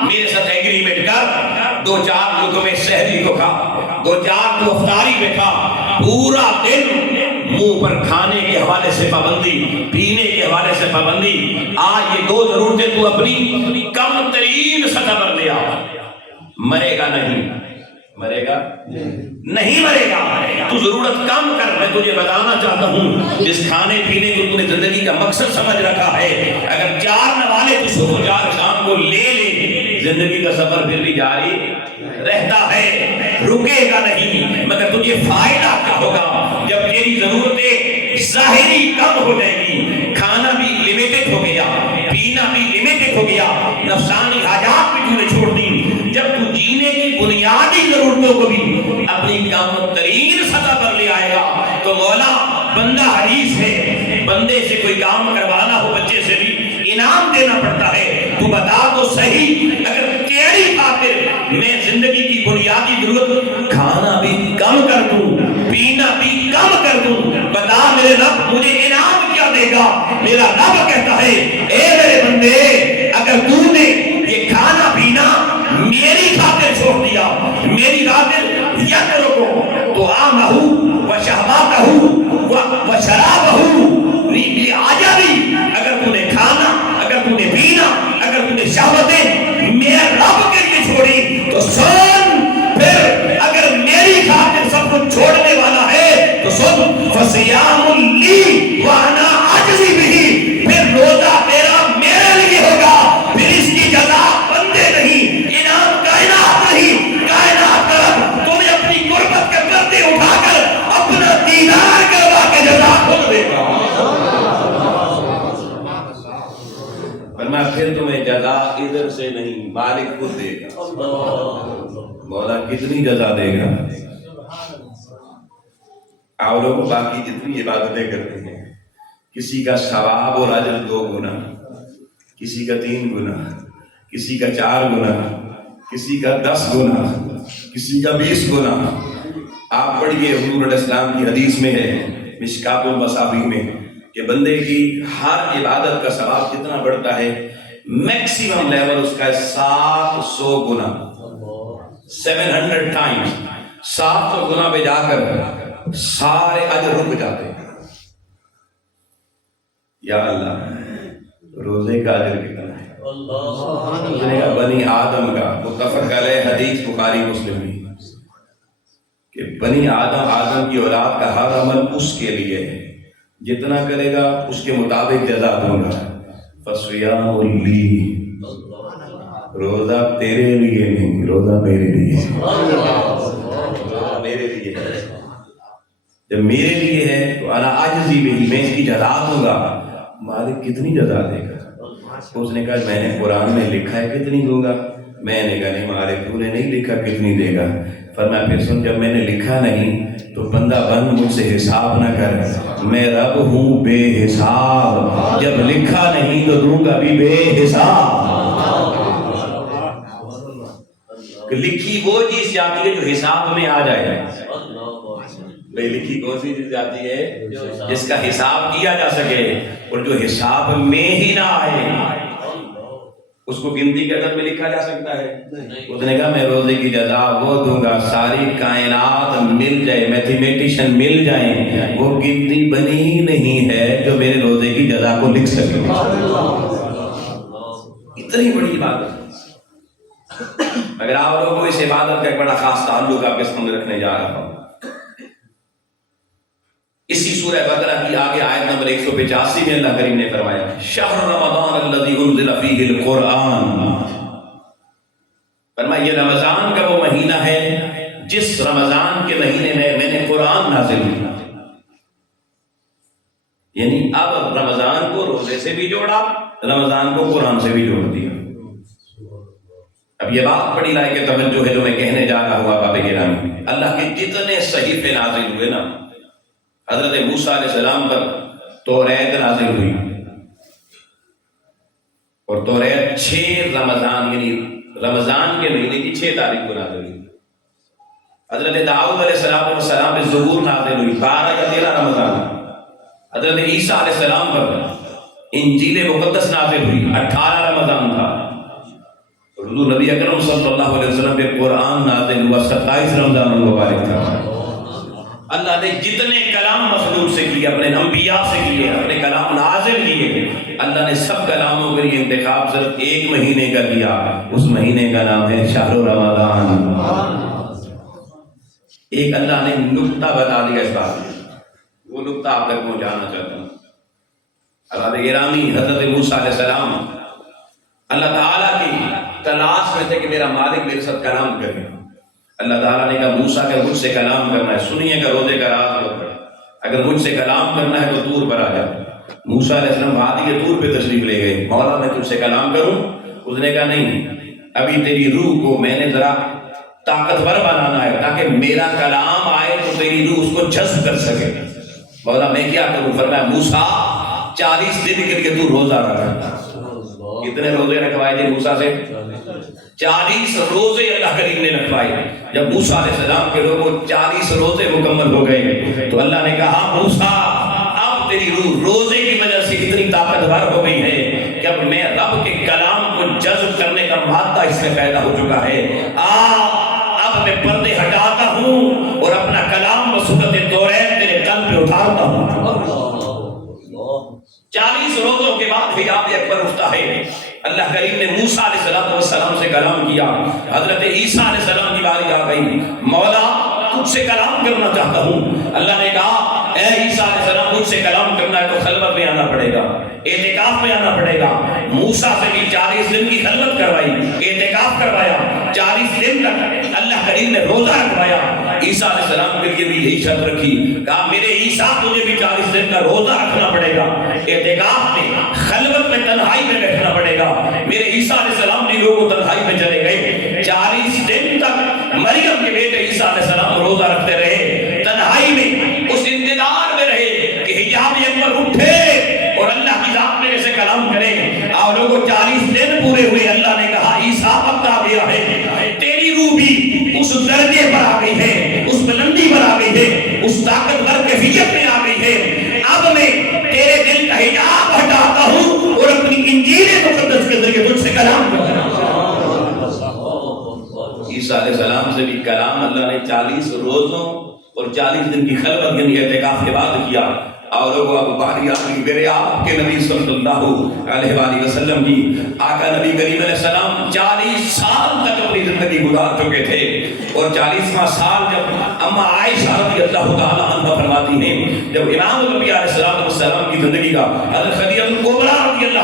میرے ساتھ ایگریمنٹ کر، 2-4 لقمے سحری کو کھا، 2-4 تو افطاری میں کھا، پورا دن منہ پر کھانے کے حوالے سے پابندی، پینے کے حوالے سے پابندی۔ آج یہ 2 ضرورتیں تو اپنی کم ترین سطح پر لے آ، مرے گا نہیں، مرے گا نہیں، مرے گا تو ضرورت کم کر۔ میں تجھے بتانا چاہتا ہوں جس کھانے پینے کو تم نے زندگی کا مقصد سمجھ رکھا ہے، اگر 4 نوالے تو صبح 4 شام کو لے زندگی کا سفر پھر بھی جاری رہتا ہے، رکے گا نہیں۔ مگر تجھے فائدہ کیا ہوگا جب تیری ضرورتیں ظاہری کم ہو جائیں گی، کھانا بھی لیمیٹڈ ہو گیا، پینا بھی لیمیٹڈ ہو گیا، نفسانی حاجات بھی تو نے چھوڑ دی، جب تو جینے کی بنیادی ضرورتوں کو بھی اپنی کم ترین سطح پر لے آئے گا تو مولا بندہ حریص ہے، بندے سے کوئی کام کروانا ہو بچے سے بھی انعام دینا پڑتا ہے۔ تو بتا تو صحیح، اگر تیری خاطر میں زندگی کی بنیادی ضرورت کھانا بھی کم کر دوں، پینا بھی کم کر دوں، بتا میرے رب مجھے انعام کیا دے گا؟ میرا رب کہتا ہے اے میرے بندے، اگر تو نے یہ کھانا پینا میری خاطر چھوڑ دیا، میری خاطر یترکو تو آمہو و شہباتہو و شرابہو، یہ آجابی، اگر تو نے کھانا، اگر تو نے پینا، اگر تو نے شہوتیں میرے رب کے لیے چھوڑی تو سن، پھر اگر میری خاطر سے نہیں، مالک خود دے گا۔ مولا کتنی جزا دے گا؟ آپ لوگ باقی جتنی عبادتیں کرتے ہیں، کسی کا ثواب اور اجر 2 گنا، کسی کا 3 گنا، کسی کا 4 گنا، کسی کا 10 گنا، کسی کا 20 گنا۔ آپ پڑھیے حضور علیہ السلام کی حدیث میں ہے مشکات المصابیح میں کہ بندے کی ہر عبادت کا ثواب کتنا بڑھتا ہے، میکسیمم لیول اس کا ہے 700 گنا، 700 ٹائمز، 700 گنا پہ جا کر سارے اجر رک جاتے ہیں۔ یا اللہ روزے کا اجر کتنا ہے؟ اس نے کہا بنی آدم کا، متفق علیہ حدیث بخاری مسلم میں، کہ بنی آدم کی اولاد کا ہر عمل اس کے لیے ہے، جتنا کرے گا اس کے مطابق جزا دوں گا۔ فصیام لی، روزہ تیرے لیے نہیں، روزہ میرے لیے، روزہ میرے لیے ہے۔ جب میرے لیے ہے تو انا اجزی بہ، میں اس کی جزا دوں گا۔ مالک کتنی جزا دے گا؟ اس نے کہا میں نے قرآن میں لکھا ہے کتنی دوں گا۔ میں نے کہا نہیں مالک تو نے نہیں لکھا کتنی دے گا۔ فرمایا پھر سن، جب میں نے لکھا نہیں تو بندہ بن مجھ سے حساب نہ کر، میں رب ہوں بے حساب، جب لکھا نہیں تو دوں گا بھی بے حساب۔ لکھی وہ چیز جاتی ہے جو حساب میں آ جائے، بھئی لکھی کون سی چیز جاتی ہے جس کا حساب کیا جا سکے، اور جو حساب میں ہی نہ آئے اس کو گنتی کے عدد میں لکھا جا سکتا ہے؟ اس نے کہا میں روزے کی جزا وہ دوں گا، ساری کائنات مل جائے، میتھمیٹیشن مل جائیں، وہ گنتی بنی ہی نہیں ہے جو میرے روزے کی جزا کو لکھ سکے۔ اتنی بڑی عبادت۔ اگر آپ لوگوں کو اس عبادت کا ایک بڑا خاص تعلق آپ کے سامنے رکھنے جا رہا ہوں، اسی سورہ بقرہ کی آگے آیت نمبر 185 میں اللہ کریم نے فرمایا شہر رمضان الذی انزل فیہ القرآن، فرمایا یہ رمضان کا وہ مہینہ ہے جس رمضان کے مہینے میں میں نے قرآن نازل کیا۔ یعنی اب رمضان کو روزے سے بھی جوڑا، رمضان کو قرآن سے بھی جوڑ دیا۔ اب یہ بات بڑی لائق توجہ ہے جو میں کہنے جا رہا ہوں آپ گرامی، اللہ کے جتنے صحیفے نازل ہوئے نا، حضرت موسیٰ علیہ السلام پر توریت نازل ہوئی، اور توریت 6 رمضان یعنی رمضان کے مہینے کی 6 تاریخ کو نازل ہوئی۔ حضرت داؤد علیہ السلام پہ زبور نازل ہوئی 12 یا 13 رمضان۔ حضرت عیسیٰ علیہ السلام پر انجیل مقدس نازل ہوئی 18 رمضان تھا۔ حضور نبی اکرم صلی اللہ علیہ وسلم پہ قرآن نازل ہوا 27 رمضان المبارک تھا۔ اللہ نے جتنے کلام مخلوق سے کیے، اپنے انبیاء سے کیے، اپنے کلام نازل کیے، اللہ نے سب کلاموں کے لیے انتخاب صرف ایک مہینے کا کیا، اس مہینے کا نام ہے شہر رمضان۔ ایک اللہ نے نقطہ بتا دیا اس بات میں، وہ نقطہ آپ تک پہنچانا چاہتا ہوں۔ حضرت گرامی حضرت موسیٰ علیہ السلام اللہ تعالیٰ کی تلاش میں تھے کہ میرا مالک میرے ساتھ کلام کرے۔ اللہ تعالیٰ نے کہا موسیٰ اگر مجھ سے کلام کرنا ہے، سنیے گا روزے کا راز مت پڑے، اگر مجھ سے کلام کرنا ہے تو طور پر آ جا۔ موسیٰ علیہ السلام وادی کے طور پہ تشریف لے گئے، مولا میں تجھ سے کلام کروں؟ اس نے کہا نہیں، ابھی تیری روح کو میں نے ذرا طاقتور بنانا ہے تاکہ میرا کلام آئے تو تیری روح اس کو جذب کر سکے۔ مولا میں کیا کروں؟ فرمایا موسیٰ 40 دن کے لیے تو روزہ رکھا۔ کتنے روزے رکھوائے تھے موسیٰ سے؟ 40 روزے اللہ کریم نے رکھوائے۔ جب موسیٰ علیہ السلام کے لوگوں 40 روزے مکمل ہو گئے تو اللہ نے کہا موسیٰ اب تیری روح روزے کی وجہ سے اتنی طاقتور ہو گئی ہے کہ اب میں رب کے کلام کو جذب کرنے کا مادہ اس میں پیدا ہو چکا ہے۔ اب میں پردے ہٹاتا ہوں اور اپنا کلام بصورت توریت تیرے قلب پہ اتارتا ہوں۔ 40 روزوں کے بعد حجاب اکبر اٹھتا ہے۔ اللہ کریم نے موسیٰ علیہ السلام سے کلام کیا۔ حضرت عیسیٰ علیہ السلام کی باری آ گئی، مولا تجھ سے کلام کرنا چاہتا ہوں۔ اللہ نے کہا اے عیسیٰ علیہ السلام مجھ سے کلام کرنا ہے تو خلوت میں آنا پڑے گا، اعتکاف میں آنا پڑے گا۔ موسیٰ سے بھی 40 دن کی خلوت کروائی، اعتکاف کروایا، 40 دن تک اللہ کریم نے روزہ رکھوایا۔ عیسیٰ علیہ السلام کے لیے بھی یہی شرط رکھی، کہا میرے عیسیٰ تجھے بھی 40 دن کا روزہ رکھنا پڑے گا، اعتکاف میں خلوت میں تنہائی میں بیٹھنا پڑے گا۔ میرے عیسیٰ علیہ السلام بھی لوگوں تنہائی میں چلے گئے، 40 دن تک مریم کے بیٹے عیسیٰ علیہ السلام روزہ رکھتے رہے، تنہائی میں اس انتظار میں رہے کہ حجاب اکبر اٹھے اور اللہ کی ذات میرے سے کلام کرے۔ اور لوگوں 40 دن پورے ہوئے، اللہ نے کہا عیسیٰ وقت آ گیا ہے، تیری روح بھی اس درجے پر آ گئی ہے، اس بلندی پر آ گئی ہے، اس طاقتور کیفیت میں آ گئی ہے، اب میں تیرے دل کا حجاب ہٹاتا ہوں اور اپنی انجیل مقدس کے ذریعے تجھ سے کلام کرتا ہوں۔ عیسیٰ علیہ السلام سے بھی کلام اللہ نے 40 روزوں اور 40 دن کی خلوت یعنی اعتکاف کے بعد کیا۔ اور وہ اب باری آگئی میرے آپ کے نبی صلی اللہ علیہ وآلہ وسلم کی، آقا نبی کریم علیہ السلام 40 سال تک اپنی زندگی گزار چکے تھے، اور 40واں سال جب اما عائشہ رضی اللہ تعالیٰ عنہ فرماتی ہیں، جب امام نبی علیہ السلام کی زندگی کا حضرت خدیجہ کبریٰ رضی اللہ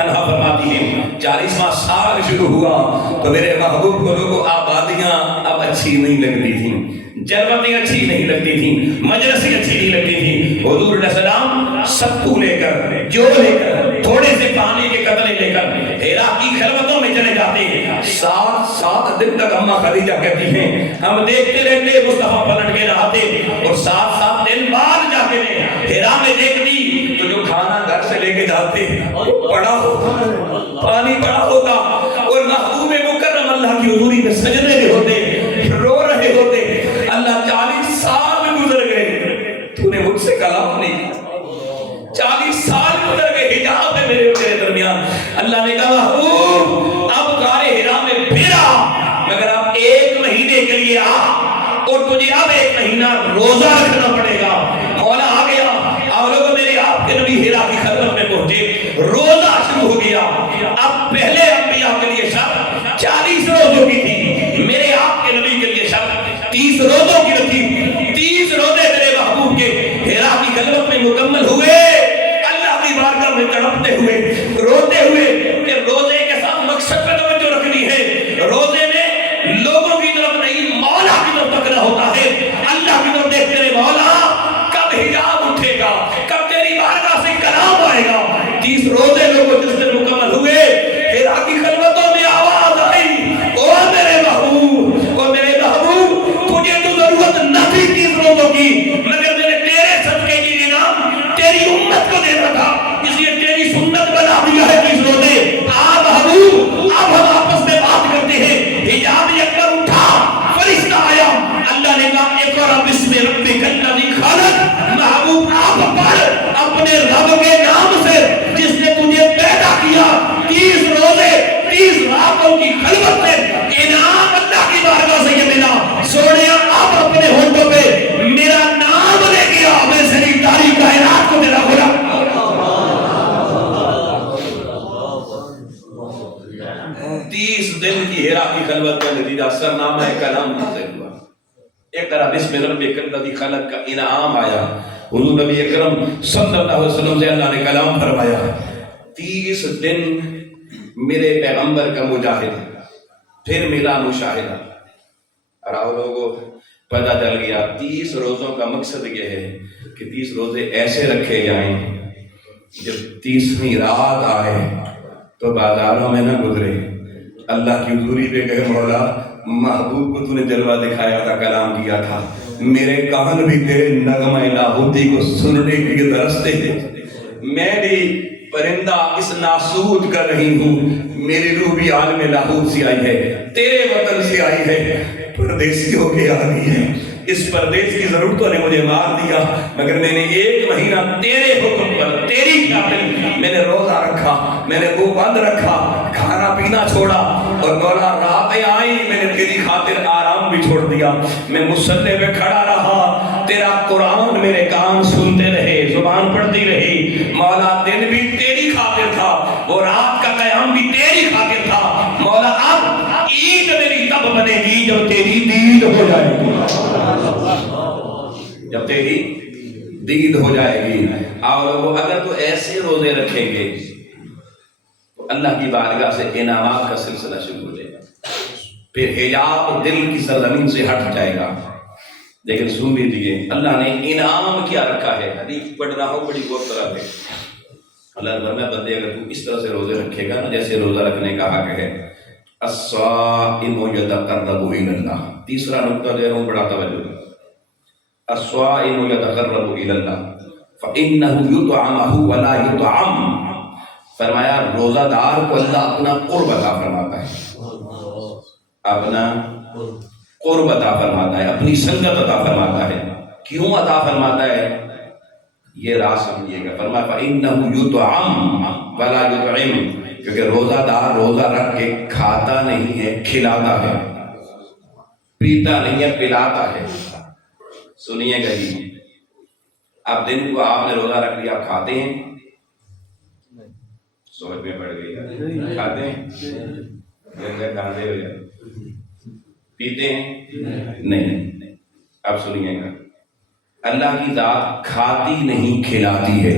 عنہ فرماتی ہیں 40واں سال شروع ہوا تو میرے محبوب کو لوگوں آبادیاں اب اچھی نہیں لگتی تھیں، جلوتیں اچھی نہیں لگتی تھیں، مجلسیں اچھی نہیں لگتی تھیں۔ حضور علیہ السلام ستو لے کر، جو لے کر، تھوڑے سے پانی کے قطرے لے کر حرا کی خلوتوں میں چلے جاتے ہیں۔ 7 دن تک اماں خدیجہ کہتی ہیں ہم دیکھتے رہتے مصطفیٰ پلٹ کے نہاتے، اور 7 دن بعد جا کے حرا میں دیکھتی تو جو کھانا گھر سے لے کے جاتے پڑا ہوتا، پانی پڑا ہوتا، اور محبوب مکرم اللہ کی حضوری میں سجدے میں ہوتے، رو رہے ہوتے۔ اللہ 40 سال گزر گئے، تو نے مجھ سے کلام نہیں کیا، 40 سال گزر گئے حجاب ہے میرے تیرے درمیان۔ اللہ نے کہا محبوب اب غار حرا میں پھرا، مگر اب 1 مہینے کے لیے آ، اور تجھے اب 1 مہینہ روزہ رکھنا پڑے گا۔ مولا آ گیا، اور لوگ میرے آپ کے نبی حرا کی خلوت میں پہنچے، روزہ شروع ہو گیا۔ اب پہلے انبیاء کے لیے شرط 40 روزوں کی تھی، میرے آپ کے نبی کے لیے شرط 30 روزوں کی رکھی۔ 30 روزے میرے محبوب کے حرا کی خلوت میں مکمل ہوئے، اللہ کی بارگاہ میں تڑپتے ہوئے، روتے ہوئے، کہ روزے کے ساتھ مقصد پہ توجہ رکھنی ہے، روزے میں لوگوں کی طرف نہیں مولا کی طرف تکنا ہوتا ہے، اللہ کی طرف دیکھتے رہے مولا کب حجاب اٹھے گا، کب تیری بارگاہ سے کلام آئے گا۔ 30 روزے لوگوں جس دن مکمل ہوئے، حرا کی خلوتوں میں آواز آئی، او میرے محبوب، او میرے محبوب، تجھے تو ضرورت نہ تھی 30 روزوں کی، مگر میں نے تیرے صدقے کی انعام تیری امت کو دینا تھا، اس لیے تیری سنت بنا دیا ہے 30 روزے۔ آ محبوب اب ہم آپس میں بات کرتے ہیں۔ حجاب اکبر اٹھا، فرشتہ آیا، اللہ نے کہا اقرأ بسم ربک الذی خلق، محبوب آپ پڑھ اپنے رب کے نام سے جس نے تجھے پیدا کیا۔ 30 روزے 30 راتوں کی خلوت میں انعام اللہ کی بارگاہ سے یہ ملا۔ سونیا آپ اپنے ہونٹوں پہ میرا نام لے گیا، میں سری تاری کائنات کو میرا خدا۔ 30 دن کی حرا کی خلوت کا نتیجہ سرنامہ کلام نازل ہوا، اقرأ بسم ربک الذی خلق کا انعام آیا۔ حضور نبی اکرم صلی اللہ علیہ وسلم سے اللہ نے کلام فرمایا۔ 30 دن میرے پیغمبر کا مجاہدہ، پھر ملا مشاہدہ، اور آپ لوگوں کو پتہ چل گیا 30 روزوں کا مقصد یہ ہے کہ 30 روزے ایسے رکھے جائیں جب 30ویں رات آئے تو بازاروں میں نہ گزرے، اللہ کی حضوری پہ کہے مولا محبوب کو تو نے جلوہ دکھایا تھا، کلام کیا تھا، میرے کان بھی تیرے نغمہ لاہوتی کو سننے کے لیے ترستے ہیں، میں بھی پرندہ اس ناسود کر رہی ہوں، میری روح بھی عالم لاہوت سے آئی ہے، تیرے وطن سے آئی ہے، پردیسی ہو کے آ گئی ہے، اس پردیس کی ضرورتوں نے مجھے مار دیا، مگر میں نے 1 مہینہ تیرے حکم پر تیری خاطر میں نے روزہ رکھا، میں نے منہ بند رکھا، کھانا پینا چھوڑا، اور مولا راتیں آئیں میں نے تیری خاطر آرام بھی چھوڑ دیا، میں مصلی پہ کھڑا رہا، تیرا قرآن میرے کان سنتے رہے، زبان پڑھتی رہی، مولا دن بھی تیری خاطر تھا، وہ رات کا قیام بھی تیری خاطر تھا، مولا اب عید میری تب بنے گی جب تیری دید ہو جائے گی، جب تیری دید ہو جائے گی۔ اور وہ اگر تو ایسے روزے رکھیں گے تو اللہ کی بارگاہ سے انعامات کا سلسلہ شروع ہو جائے گا، پھر حجاب دل کی سرزمین سے ہٹ جائے گا، لیکن سن لیجیے اللہ نے انعام کیا رکھا ہے، حدیث پڑھ رہا ہو بڑی غور طرح ہے۔ اللہ نے فرمایا بندے اگر تو اس طرح سے روزے رکھے گا نا جیسے روزہ رکھنے کا حق ہے، الصائم یتقرب الی اللہ، تیسرا نقطہ دے رہا ہوں بڑا توجہ، الصائم یتقرب الی اللہ فإنہ یطعمہ ولا یطعم، فرمایا روزہ دار کو اللہ اپنا قرب عطا فرماتا ہے، اپنا قرب عطا فرماتا ہے، اپنی سنگت عطا فرماتا ہے۔ کیوں عطا فرماتا ہے یہ راز سمجھیے گا، فرمایا فإنہ یطعم ولا یطعم، کیونکہ روزہ دار روزہ رکھ کے کھاتا نہیں ہے، کھلاتا ہے، پیتا نہیں ہے، پلاتا ہے۔ سنیے گا جی، اب دن کو آپ نے روزہ رکھ لیا، آپ کھاتے ہیں؟ سوچ میں پڑ گئی ہے، کھاتے ہیں؟ کھاتے ہو یا پیتے ہیں؟ نہیں۔ اب سنیے گا، اللہ کی ذات کھاتی نہیں کھلاتی ہے،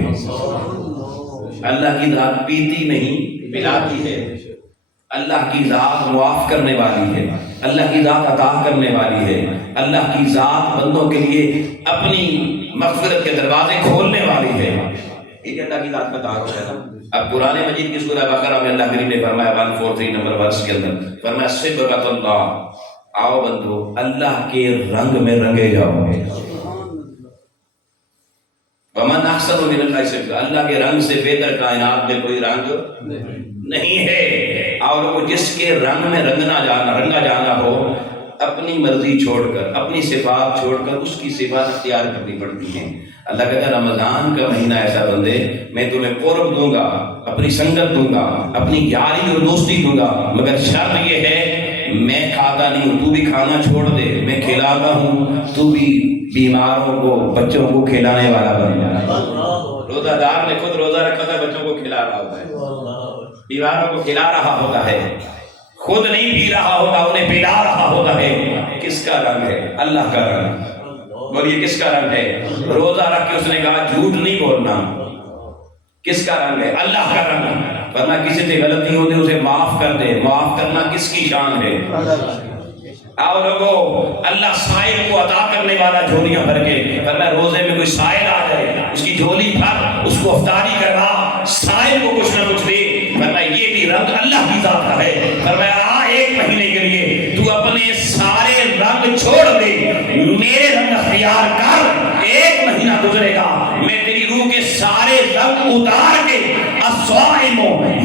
اللہ کی ذات پیتی نہیں پلاتی ہے، اللہ کی ذات معاف کرنے والی ہے، اللہ کی ذات عطا کرنے والی ہے، اللہ کی ذات بندوں کے لیے اپنی مغفرت کے دروازے کھولنے والی ہے۔ یہ اللہ کی ذات کا تعارف ہے نا۔ اب قرآن مجید کی سورہ بقرہ میں اللہ کریم نے فرمایا 143 نمبر ورس کے اندر فرمایا صبغۃ اللہ، آؤ بندو اللہ کے رنگ میں رنگے جاؤ۔ ومن احسن من اللہ صبغۃ، اللہ کے رنگ سے بہتر کائنات میں کوئی رنگ نہیں ہے۔ اور جس کے رنگ میں رنگا جانا ہو، اپنی مرضی چھوڑ کر، اپنی صفات چھوڑ کر اس کی صفات اختیار کرنی پڑتی ہیں۔ اللہ کہتا ہے رمضان کا مہینہ ایسا بندے میں تمہیں قرب دوں گا، اپنی سنگت دوں گا، اپنی یاری اور دوستی دوں گا، مگر شرط یہ ہے میں کھاتا نہیں ہوں، تو بھی کھانا چھوڑ دے، میں کھلاتا ہوں، تو بھی بیماروں کو بچوں کو کھلانے والا بن جائے۔ روزہ دار نے خود روزہ رکھا تھا، بچوں کو کھلا رہا ہوتا ہے، بیماروں کو کھلا رہا ہوتا ہے، خود نہیں پی رہا ہوتا، انہیں پلا رہا ہوتا ہے۔ کس کا رنگ ہے؟ اللہ کا رنگ۔ بولیے کس کا رنگ ہے؟ روزہ رکھ کے اس نے کہا جھوٹ نہیں بولنا، کس کا رنگ ہے؟ اللہ کا رنگ۔ ورنہ کسی سے غلطی ہوتی اسے معاف کر دے، معاف کرنا کس کی شان ہے؟ آؤ لوگوں، اللہ سائل کو عطا کرنے والا جھولیاں بھر کے، فرمایا روزے میں کوئی سائل آ جائے اس کی جھولی بھر، اس کو افطاری کروا، سائل کو کچھ نہ کچھ دے، فرمایا یہ بھی رنگ اللہ کی ذات کا ہے۔ فرمایا ایک مہینے کے لیے تو اپنے سارے رنگ چھوڑ دے، میرے رنگ اختیار کر، ایک مہینہ گزرے گا میں تیری روح کے سارے رنگ اتار کے الصائم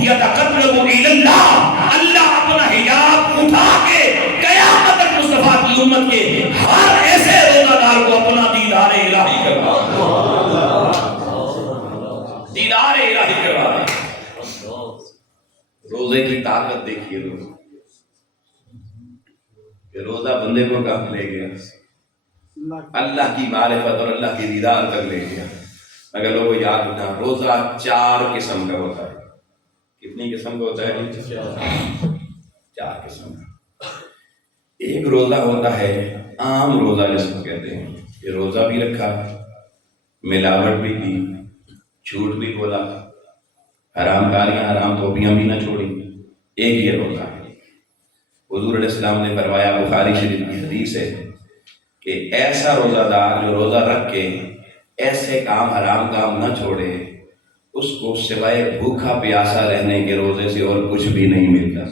یتقرب الی اللہ، اللہ اپنا حجاب اٹھا کے قیامت تک مصطفیٰ کی امت کے ہر ایسے روزہ دار کو اپنا دیدار الہی کروا، دیدار الہی کروا۔ روزے کی طاقت دیکھیے لوگ، کہ روزہ بندے کو کہاں لے گیا؟ اللہ کی معرفت اور اللہ کی دیدار تک لے گیا۔ اگر لوگوں یاد رکھنا، روزہ 4 قسم کا ہوتا ہے۔ کتنی قسم کا ہوتا ہے؟ 4 قسم کا۔ ایک روزہ ہوتا ہے عام روزہ جس کو کہتے ہیں، یہ روزہ بھی رکھا، ملاوٹ بھی کی، جھوٹ بھی بولا، حرام کاریاں حرام توبیاں بھی نہ چھوڑی، ایک یہ روزہ ہے۔ حضور علیہ السلام نے فرمایا، بخاری شریف کی حدیث ہے کہ ایسا روزہ دار جو روزہ رکھ کے ایسے کام حرام کام نہ چھوڑے، اس کو سوائے بھوکا پیاسا رہنے کے روزے سے اور کچھ بھی نہیں ملتا۔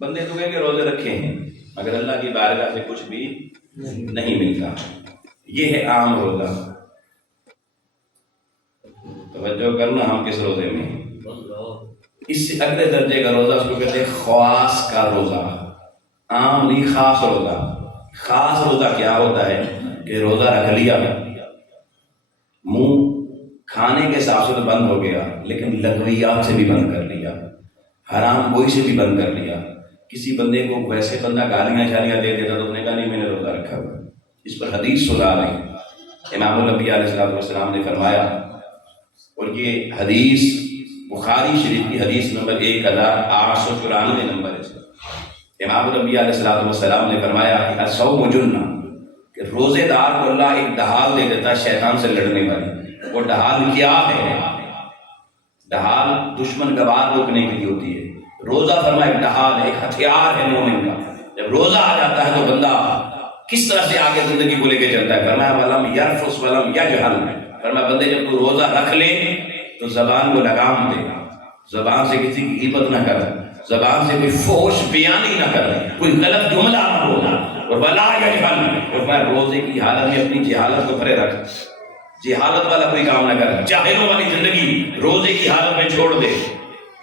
بندے تو کہیں کہ روزے رکھے ہیں مگر اللہ کی بارگاہ سے کچھ بھی نہیں ملتا۔ یہ ہے عام روزہ۔ توجہ کرنا، ہم کس روزے میں؟ اس سے اگلے درجے کا روزہ، اس کو کہتے ہیں خاص کا روزہ، عام نہیں خاص روزہ۔ خاص روزہ کیا ہوتا ہے کہ روزہ رکھ لیا، منہ کھانے کے حساب سے تو بند ہو گیا لیکن لغویات سے بھی بند کر لیا، حرام گوئی سے بھی بند کر لیا۔ کسی بندے کو ویسے بندہ گالیاں شالیاں دے دیتا تو اس نے کہا نہیں میں نے روزہ رکھا ہوا۔ اس پر حدیث سنا رہی امام الانبیاء علیہ السلام نے فرمایا، اور یہ حدیث بخاری شریف کی حدیث نمبر 1894 نمبر ہے۔ امام الانبیاء علیہ السلام نے فرمایا کہ الصوم جنہ، کہ روزے دار کو اللہ ایک ڈھال دے دیتا ہے شیطان سے لڑنے والی۔ وہ ڈھال کیا ہے؟ ڈھال دشمن گوار روکنے کے لیے ہوتی ہے۔ روزہ فرمایا ایک ڈھال ہے، ایک ہتھیار ہے مومن کا۔ جب روزہ آ جاتا ہے تو بندہ کس طرح سے آگے زندگی کو لے کے چلتا ہے. فرمایا ولم یرفس ولم یجہل. فرمایا بندے جب تو روزہ رکھ لے تو زبان کو لگام دے, زبان سے کسی کی غیبت نہ کر, زبان سے کوئی فحش بیانی نہ کر, کوئی غلط جملہ نہ بولا. اور ولا یجہل, فرمایا روزے کی حالت میں اپنی جہالت کو پرے رکھ, جہالت والا کوئی کام نہ کر, جاہلوں والی زندگی روزے کی حالت میں چھوڑ دے.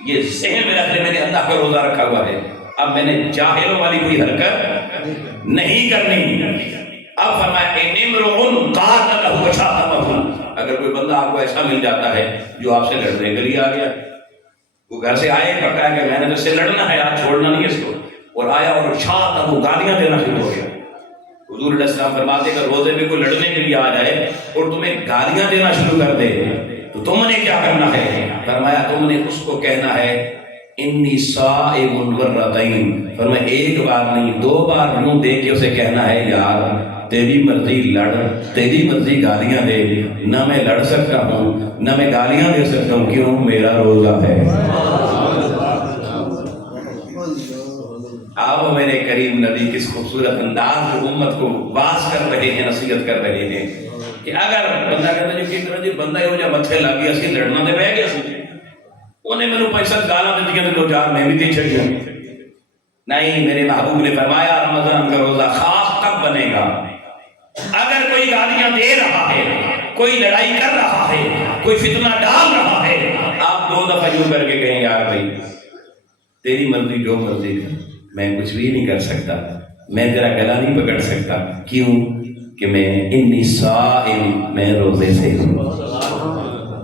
یہ ذہن میں رکھ لے میں نے اللہ کا روزہ رکھا ہوا ہے, اب میں نے جاہلوں والی کوئی حرکت نہیں کرنی. اب فرمایا امرؤ قاتلہ وشاتمہ, اگر کوئی بندہ آپ کو ایسا مل جاتا ہے جو آپ سے لڑنے کے لیے آ گیا, وہ گھر سے آئے پکا کہ میں نے تو اس سے لڑنا ہے, آج چھوڑنا نہیں ہے اس کو, اور آیا اور شاتمہ گالیاں دینا شروع ہو گیا. حضور علیہ السلام فرماتے کہ روزے میں کوئی لڑنے کے لیے آ جائے اور تمہیں گالیاں دینا شروع کر دے تو تم نے کیا کرنا ہے؟ فرمایا تم نے اس کو کہنا ہے انی صائم مرتین. فرمایا ایک بار نہیں 2 بار منہ دے کے اسے کہنا ہے یار تیری مرضی لڑ, تیری مرضی گالیاں دے, نہ میں لڑ سکتا ہوں نہ میں گالیاں دے سکتا ہوں, کیوں؟ میرا روزہ ہے. آپ میرے کریم نبی کس خوبصورت انداز میں امت کو واز کر رہے ہیں, نصیحت کر رہے ہیں کہ اگر بندہ کہتا ہے کہ جی بندہ ہو جا متھے لگ گیا سی لڑنا تے بہ گیا سی, انہیں میرے پیسہ گالاں دیندیاں تے 2-4 میں بھی دے چھڑیاں. نہیں, میرے محبوب نے فرمایا رمضان کا روزہ خاص تب بنے گا اگر کوئی گالیاں دے رہا ہے, کوئی لڑائی کر رہا ہے, کوئی فتنہ ڈال رہا ہے, آپ 2 دفعہ یوں کر کے کہیں یار بھائی تیری مرضی جو مرضی ہے, میں کچھ بھی نہیں کر سکتا, میں تیرا گلا نہیں پکڑ سکتا, کیوں کہ میں انی صائم, میں روزے سے ہوں.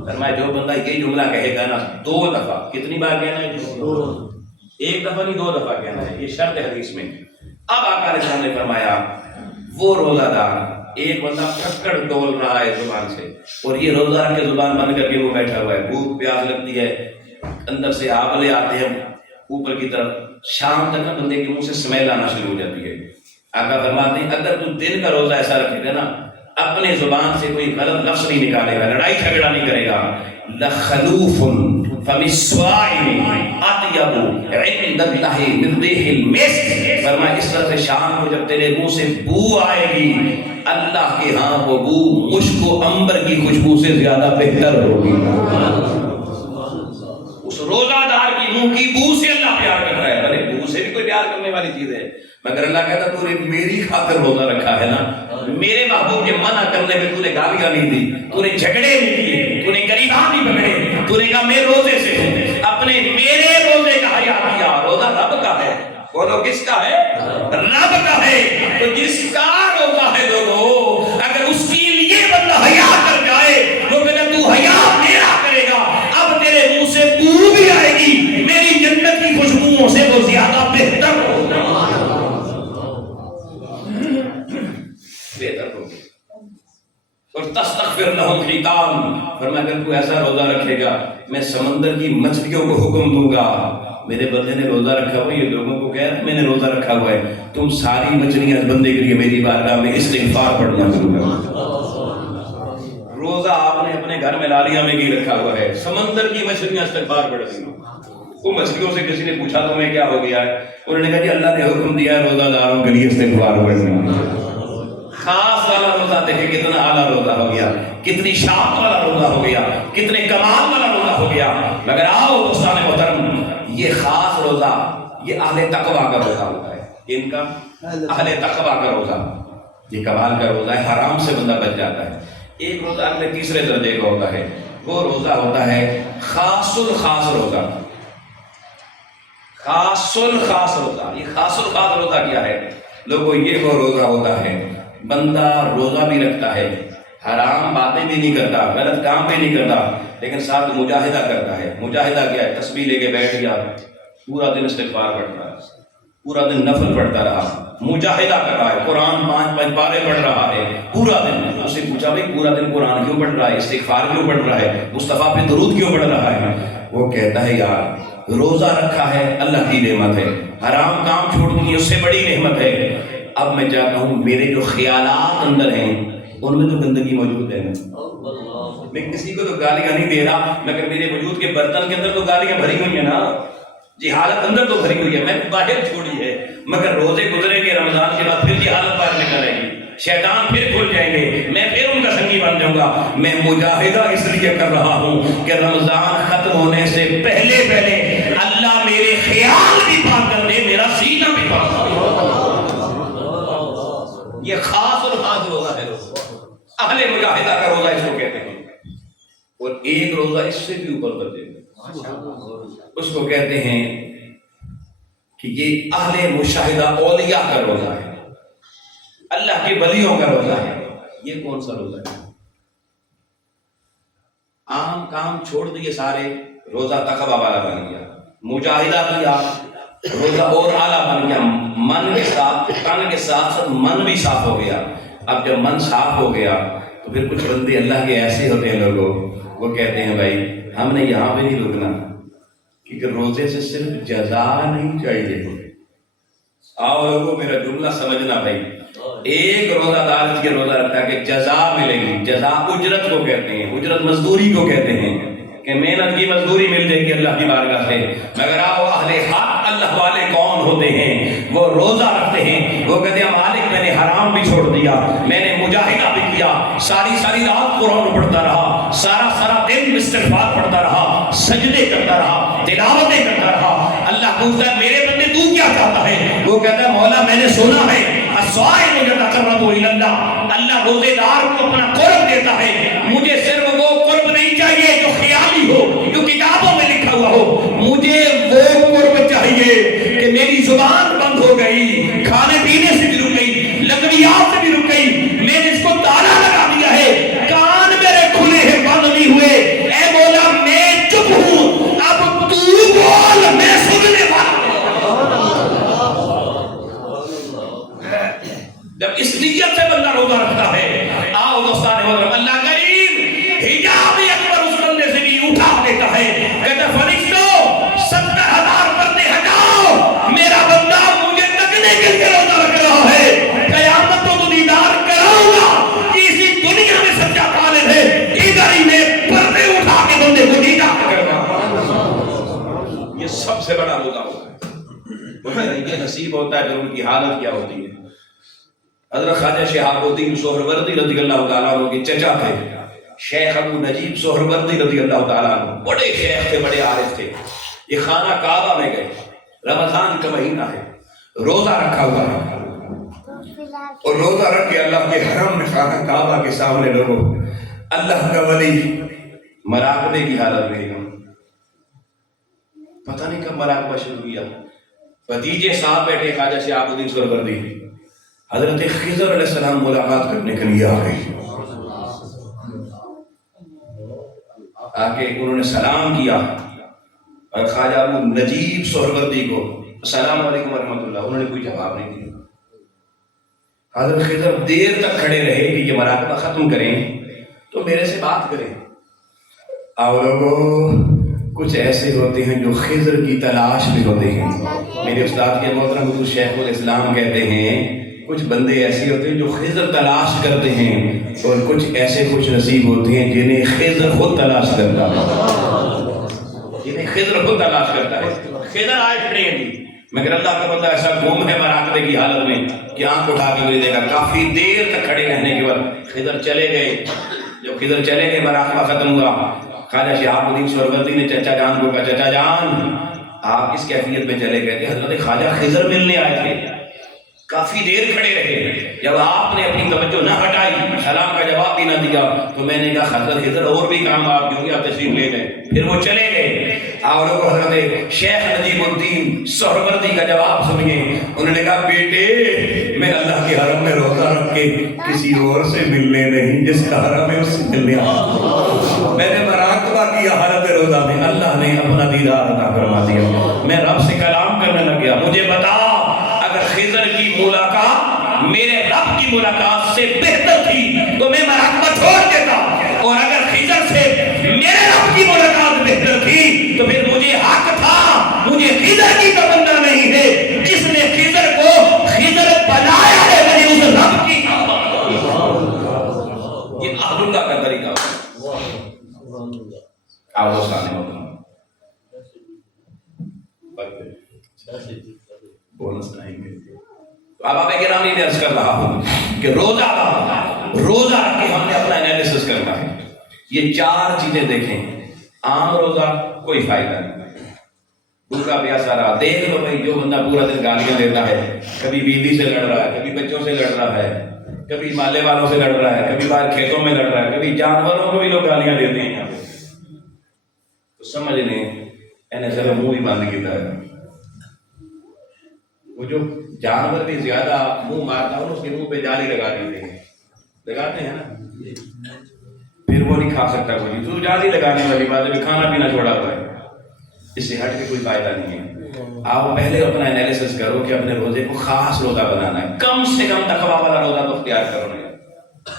فرمایا جو بندہ یہ جملہ کہے گا نا 2 دفعہ, کتنی بار کہنا ہے؟ 1 دفعہ نہیں 2 دفعہ کہنا ہے, یہ شرط ہے حدیث میں. اب آقا علیہ السلام نے فرمایا وہ روزہ دار, ایک بندہ پھکڑ ڈول رہا ہے زبان سے اور یہ روزہ رکھ کے زبان بند کر کے وہ بیٹھا ہوا ہے, بھوک پیاس لگتی ہے, اندر سے آبلے آتے ہیں اوپر کی طرف, شام تک نا بندے کے منہ سے سمیل آنا شروع ہو جاتی ہے. آقا فرماتے ہیں اگر تو دن کا روزہ ایسا رکھے گا نا, اپنے زبان سے کوئی غلط لفظ نہیں نکالے گا, لڑائی جھگڑا نہیں کرے گا, لخلوف فم الصائم اطیب عند اللہ من ریح المسک. فرمایا اس طرح سے شام کو جب تیرے منہ سے بو آئے گی, اللہ کے ہاں وہ بو مشک و عنبر کی خوشبو سے زیادہ بہتر ہوگی. اس روزہ دار کی منہ کی بو سے اللہ پیار کر رہا ہے. ارے بو سے بھی کوئی پیار کرنے والی چیز ہے, مگر اللہ کہتا تو نے میری خاطر روزہ رکھا ہے نا, میرے محبوب کے منع کرنے میں تو نے گالیاں نہیں دی, تو نے جھگڑے نہیں کیے, تو نے غریبان نہیں پکڑے, تو نے کہا میں روزے سے ہوں, اپنے میرے روزے کا حیا کیا. روزہ رب کا ہے, بولو کس کا ہے؟ رب کا ہے. تو جس کا روزہ ہے لوگوں, اگر اس کے لیے بندہ حیا کر جائے تو پھر تو حیا میرا کرے گا, اب تیرے منہ سے بو بھی آئے گی, میری جنت کی خوشبوؤں سے وہ زیادہ بہتر ہوگا. بہتر ہوگی. اور تستغفر لهم حیتان. فرمایا اگر کوئی ایسا روزہ رکھے گا میں سمندر کی مچھلیوں کو حکم دوں گا, میرے بندے نے روزہ رکھا ہوا ہے, یہ لوگوں کو کہہ رہا ہے میں نے روزہ رکھا ہوا ہے, تم ساری مچھلیاں بندے کے لیے میری بارگاہ میں استغفار پڑھنا شروع کرو. روزہ آپ نے اپنے گھر میں لالیہ میں کی رکھا ہوا ہے, سمندر کی مچھلیاں استغفار پڑھ رہی ہیں. وہ مچھلیوں سے کسی نے پوچھا تمہیں کیا ہو گیا ہے, انہوں نے کہا جی اللہ نے حکم دیا ہے روزہ داروں کے لیے استغفار پڑھنا. خاص والا روزہ دیکھیں کتنا اعلیٰ روزہ ہو گیا, کتنی شان والا روزہ ہو گیا, کتنے کمال والا روزہ ہو گیا. مگر آؤ دوستان محترم, یہ خاص روزہ یہ اہل تقویٰ کا روزہ ہوتا ہے. ان کا اہل تقویٰ کا روزہ, یہ کمال کا روزہ ہے, حرام سے بندہ بچ جاتا ہے. ایک روزہ اگلے 3 درجے کا ہوتا ہے, وہ روزہ ہوتا ہے خاص الخاص روزہ. خاص الخاص روزہ, یہ خاص الخاص روزہ کیا ہے لوگوں؟ یہ وہ روزہ ہوتا ہے بندہ روزہ بھی رکھتا ہے, حرام باتیں بھی نہیں کرتا, غلط کام بھی نہیں کرتا, لیکن ساتھ مجاہدہ کرتا ہے. مجاہدہ کیا ہے؟ تسبیح لے کے بیٹھ گیا, پورا دن استغفار پڑھتا ہے, پورا دن نفل پڑھتا رہا, مجاہدہ کر رہا ہے, قرآن 5 پارے پڑھ رہا ہے پورا دن. اس سے پوچھا بھائی پورا دن قرآن کیوں پڑھ رہا ہے, استغفار کیوں پڑھ رہا ہے, مصطفیٰ پہ درود کیوں پڑھ رہا ہے؟ وہ کہتا ہے یار روزہ رکھا ہے اللہ کی نعمت ہے, حرام کام چھوڑ دی اس سے بڑی نعمت ہے. اب میں چاہتا ہوں میرے جو خیالات اندر ہیں ان میں تو گندگی موجود ہے. میں کسی کو تو گالیاں نہیں دے رہا, مگر میرے وجود کے برتن کے اندر تو گالیاں بھری ہوئی ہیں نا, جہالت اندر تو بھری ہوئی ہے. میں باہر چھوڑی ہے, مگر روزے گزریں گے رمضان کے بعد پھر یہ حالت باہر نکل آئے گی، شیطان پھر کھل جائیں گے، میں پھر ان کا سنگی بن جاؤں گا۔ میں مجاہدہ اس لیے کر رہا ہوں کہ رمضان ختم ہونے سے پہلے پہلے اللہ میرے خیال بھی پاک کر دے، میرا سینہ بھی پاک کر دے۔ یہ خاص اور خاص روزہ ہے، اہل مجاہدہ کا روزہ اس کو کہتے ہیں۔ اور ایک روزہ اس سے بھی اوپر درجے میں، اس کو کہتے ہیں کہ یہ اہل مشاہدہ اولیاء کا روزہ ہے، اللہ کے ولیوں کا روزہ ہے۔ یہ کون سا روزہ ہے؟ عام کام چھوڑ دیے سارے، روزہ تقویٰ والا بن گیا، مجاہدہ کیا، روزہ اور اعلیٰ بن گیا، من کے ساتھ تن کے ساتھ من بھی صاف ہو گیا۔ اب جب من صاف ہو گیا تو پھر کچھ بندے اللہ کے ایسے ہوتے ہیں لوگوں، وہ کہتے ہیں بھائی ہم نے یہاں پہ نہیں رکنا، کیونکہ روزے سے صرف جزا نہیں چاہیے۔ آؤ لوگوں میرا جملہ سمجھنا بھائی، ایک روزہ دار اس کے روزہ رکھتا ہے کہ جزا ملے گی، جزا اجرت کو کہتے ہیں، اجرت مزدوری کو کہتے ہیں کہ محنت کی مزدوری مل جائے گی اللہ کی بارگاہ سے۔ مگر آؤ اہل حق اللہ والے کون ہوتے ہیں؟ وہ روزہ رکھتے ہیں، وہ کہتے ہیں مالک میں نے حرام بھی چھوڑ دیا، میں نے مجاہدہ بھی کیا، ساری رات قرآن پڑھتا رہا، سارا دن استغفار پڑھتا رہا، سجدے کرتا رہا، تلاوتیں کرتا رہا۔ اللہ پوچھتا ہے میرے بندے تو کیا چاہتا ہے؟ وہ کہتا ہے مولا میں نے سنا ہے الصائم یتقرب الی اللہ، اللہ روزے دار کو اپنا قرب دیتا ہے، مجھے صرف وہ قرب نہیں چاہیے جو خیالی ہو، جو کتابوں میں لکھا ہوا ہو، مجھے وہ قرب چاہیے کہ میری زبان بند ہو گئی، کھانے پینے سے بھی رک گئی، لغویات سے بھی رک گئی، میں نے اس کو تالا لگا دیا ہے، کان میرے کھلے ہیں بند نہیں ہوئے، اے مولا میں چپ ہوں، اب تو بول میں سننے والا۔ جب اس نیت سے بندہ روزہ رکھتا ہے، آؤ دوستان محترم، اللہ کریم حجاب اکبر اس بندے سے بھی اٹھا دیتا ہے، کہتا فرشتوں 70,000 پردے ہٹاؤ، میرا بندہ مجھے تکنے کے لیے روزہ رکھ رہا ہے، قیامت کو تو دیدار کراؤں گا کہ اسی دنیا میں سچا طالب ہے، ادھر ہی میں پردے اٹھا کے بندے کو دیدار کرنا۔ یہ سب سے بڑا روزہ ہوتا ہے، یہ نصیب ہوتا ہے پھر ان کی حالت کیا ہوتی ہے۔ حضرت خواجہ شہاب الدین سہروردی رضی اللہ تعالیٰ عنہ کے چچا تھے شیخ ابو نجیب سہروردی رضی اللہ تعالیٰ عنہ، بڑے شیخ تھے، بڑے عارف تھے۔ یہ خانہ کعبہ میں گئے، رمضان کا مہینہ ہے، روزہ رکھا ہوا ہے، اور روزہ رکھ کے اللہ کے حرم میں خانہ کعبہ کے سامنے لوگوں اللہ کا ولی مراقبے کی حالت میں ہوں، پتہ نہیں کب مراقبہ شروع کیا، بھتیجے ساتھ بیٹھے خواجہ شہاب الدین سہروردی، حضرت خضر علیہ السلام ملاقات کرنے کے لیے آ گئے، آگے انہوں نے سلام کیا اور خواجہ ابو نجیب سہروردی کو السلام علیکم ورحمۃ اللہ، انہوں نے کوئی جواب نہیں دیا۔ حضرت خضر دیر تک کھڑے رہے کہ یہ مراقبہ ختم کریں تو میرے سے بات کریں۔ آؤ لوگوں، کچھ ایسے ہوتے ہیں جو خضر کی تلاش میں ہوتے ہیں۔ میرے استاد کے محترم حضور شیخ الاسلام کہتے ہیں کچھ بندے ایسے ہوتے ہیں جو خضر تلاش کرتے ہیں، اور کچھ ایسے خوش نصیب ہوتے ہیں جنہیں خضر خود تلاش کرتا ہے، جنہیں خضر خود تلاش کرتا ہے۔ خضر آئے کھڑے ہیں جی، مگر اللہ کا بندہ ایسا گم ہے مراقبے کی حالت میں کہ آنکھ اٹھا کے مجھے دیکھا، کافی دیر تک کھڑے رہنے کے بعد خضر چلے گئے۔ جب خضر چلے گئے مراقبہ ختم ہوا، خواجہ شہاب الدین سہروردی نے چچا جان کو کہا چچا جان آپ اس کیفیت میں چلے گئے تھے؟ حضرت خواجہ خضر ملنے آئے تھے، کافی دیر کھڑے رہے، جب آپ نے اپنی توجہ نہ ہٹائی، سلام کا جواب بھی نہ دیا، تو میں نے کہا حضرت خضر اور بھی کام آپ کیوں گے، آپ تشریف لے گئے۔ پھر وہ چلے گئے، اور حضرت شیخ نجیب الدین سہروردی کا جواب سنیے، انہوں نے کہا بیٹے میں اللہ کے حرم میں روزہ رکھ کے کسی اور سے ملنے نہیں، جس کا حرم ہے اس سے ملنے آیا، میں نے مراقبہ کیا حالت روزہ میں، اللہ نے اپنا دیدار عطا فرما دیا، میں رب سے کلام کرنے لگ گیا، مجھے بتا اگر خضر کی ملاقات میرے رب کی ملاقات سے بہتر تھی تو میں مراقبہ چھوڑ دیتا، اور اگر خضر سے میرے رب کی ملاقات بہتر تھی تو پھر مجھے حق تھا، مجھے خضر کی تمنا نہیں ہے، جس نے خضر کو خضر بنایا ہے میں نے اس رب کی۔ یہ اہل اللہ کا طریقہ آپ دوستان بولنا سنائیں گے۔ اب کے نام میں عرض کر رہا ہوں کہ روزہ رکھ کے ہم نے اپنا انالیسس کرنا ہے. یہ 4 چیزیں دیکھیں. عام روزہ کوئی فائدہ نہیں, بھوکا پیاسا رہا. دیکھ لو بھائی, جو بندہ پورا دن گالیاں دیتا ہے, کبھی بیوی سے لڑ رہا ہے, کبھی بچوں سے لڑ رہا ہے, کبھی مالے والوں سے لڑ رہا ہے, کبھی باہر کھیتوں میں لڑ رہا ہے, کبھی جانوروں کو بھی لوگ گالیاں دیتے ہیں یہاں پہ, تو سمجھ لیں اینے سر منہ ہی بند کیتا ہے. وہ جو جانور بھی زیادہ منہ مارتا ہوں اس کے منہ پہ جالی لگا دیتے ہیں, لگاتے ہیں نا, پھر وہ نہیں کھا سکتا کوئی. تو جالی لگانے والی بات ہے, کھانا پینا چھوڑا ہوا ہے, اس سے ہٹ کے کوئی فائدہ نہیں ہے. آپ پہلے اپنا انالیسس کرو کہ اپنے روزے کو خاص روزہ بنانا ہے. کم سے کم تقویٰ والا روزہ تو اختیار کرو ہے,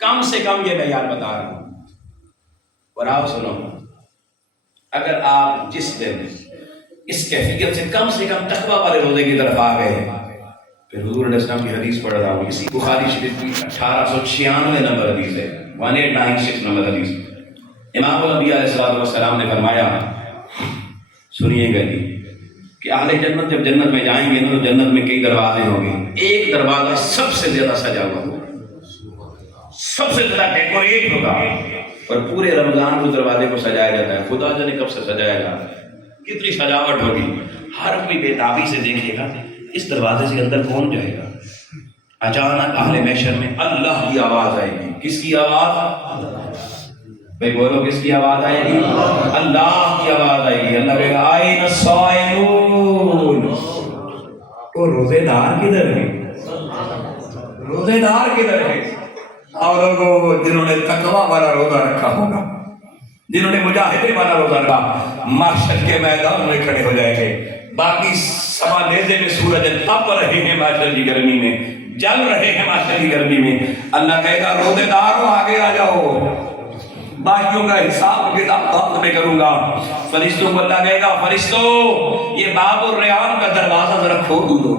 کم سے کم یہ معیار بتا رہا ہوں. اور آپ سنو, اگر آپ جس دن اس کیفیت سے کم تقویٰ والے روزے کی طرف آ گئے, پھر حضور علیہ السلام کی حدیث پڑھ رہا ہوں, اسی بخاری شریف کی 1896 نمبر حدیث ہے, 1896 نمبر حدیث. امام الانبیاء علیہ السلام نے فرمایا, سنیے گا کہ اہل جنت جب جنت میں جائیں گے تو جنت میں کئی دروازے ہوں گے. ایک دروازہ سب سے زیادہ سجا ہوا ہوگا, سب سے زیادہ ڈیکوریٹ ہوگا, اور پورے رمضان کو دروازے کو سجایا جاتا ہے. خدا جانے کب سے سجایا جاتا ہے, کتنی سجاوٹ ہوگی. ہر کوئی بےتابی سے دیکھے گا اس دروازے سے اندر کون جائے گا. اچانک اہل محشر میں اللہ کی آواز آئے گی. کس کی آواز بھائی بولو, کس کی آواز آئے گی؟ اللہ کی آواز آئے گی. اللہ کہے گا آئین الصائمون, وہ روزے دار کدھر ہے, روزے دار کدھر ہے؟ اور وہ جنہوں نے تقویٰ والا روزہ رکھا ہوگا, جنہوں نے مجاہدے والا روزہ رکھا, محشر کے میدان میں کھڑے ہو جائیں گے. باقی سوا نیزے میں سورج تپ رہے ہیں محشر کی گرمی میں, جل رہے ہیں محشر کی گرمی میں. اللہ کہے گا روزے داروں آگے آ جاؤ, باقیوں کا حساب کتاب بعد میں کروں گا. فرشتوں کو اللہ کہے گا, فرشتوں یہ باب الریان کا دروازہ ذرا کھول دو.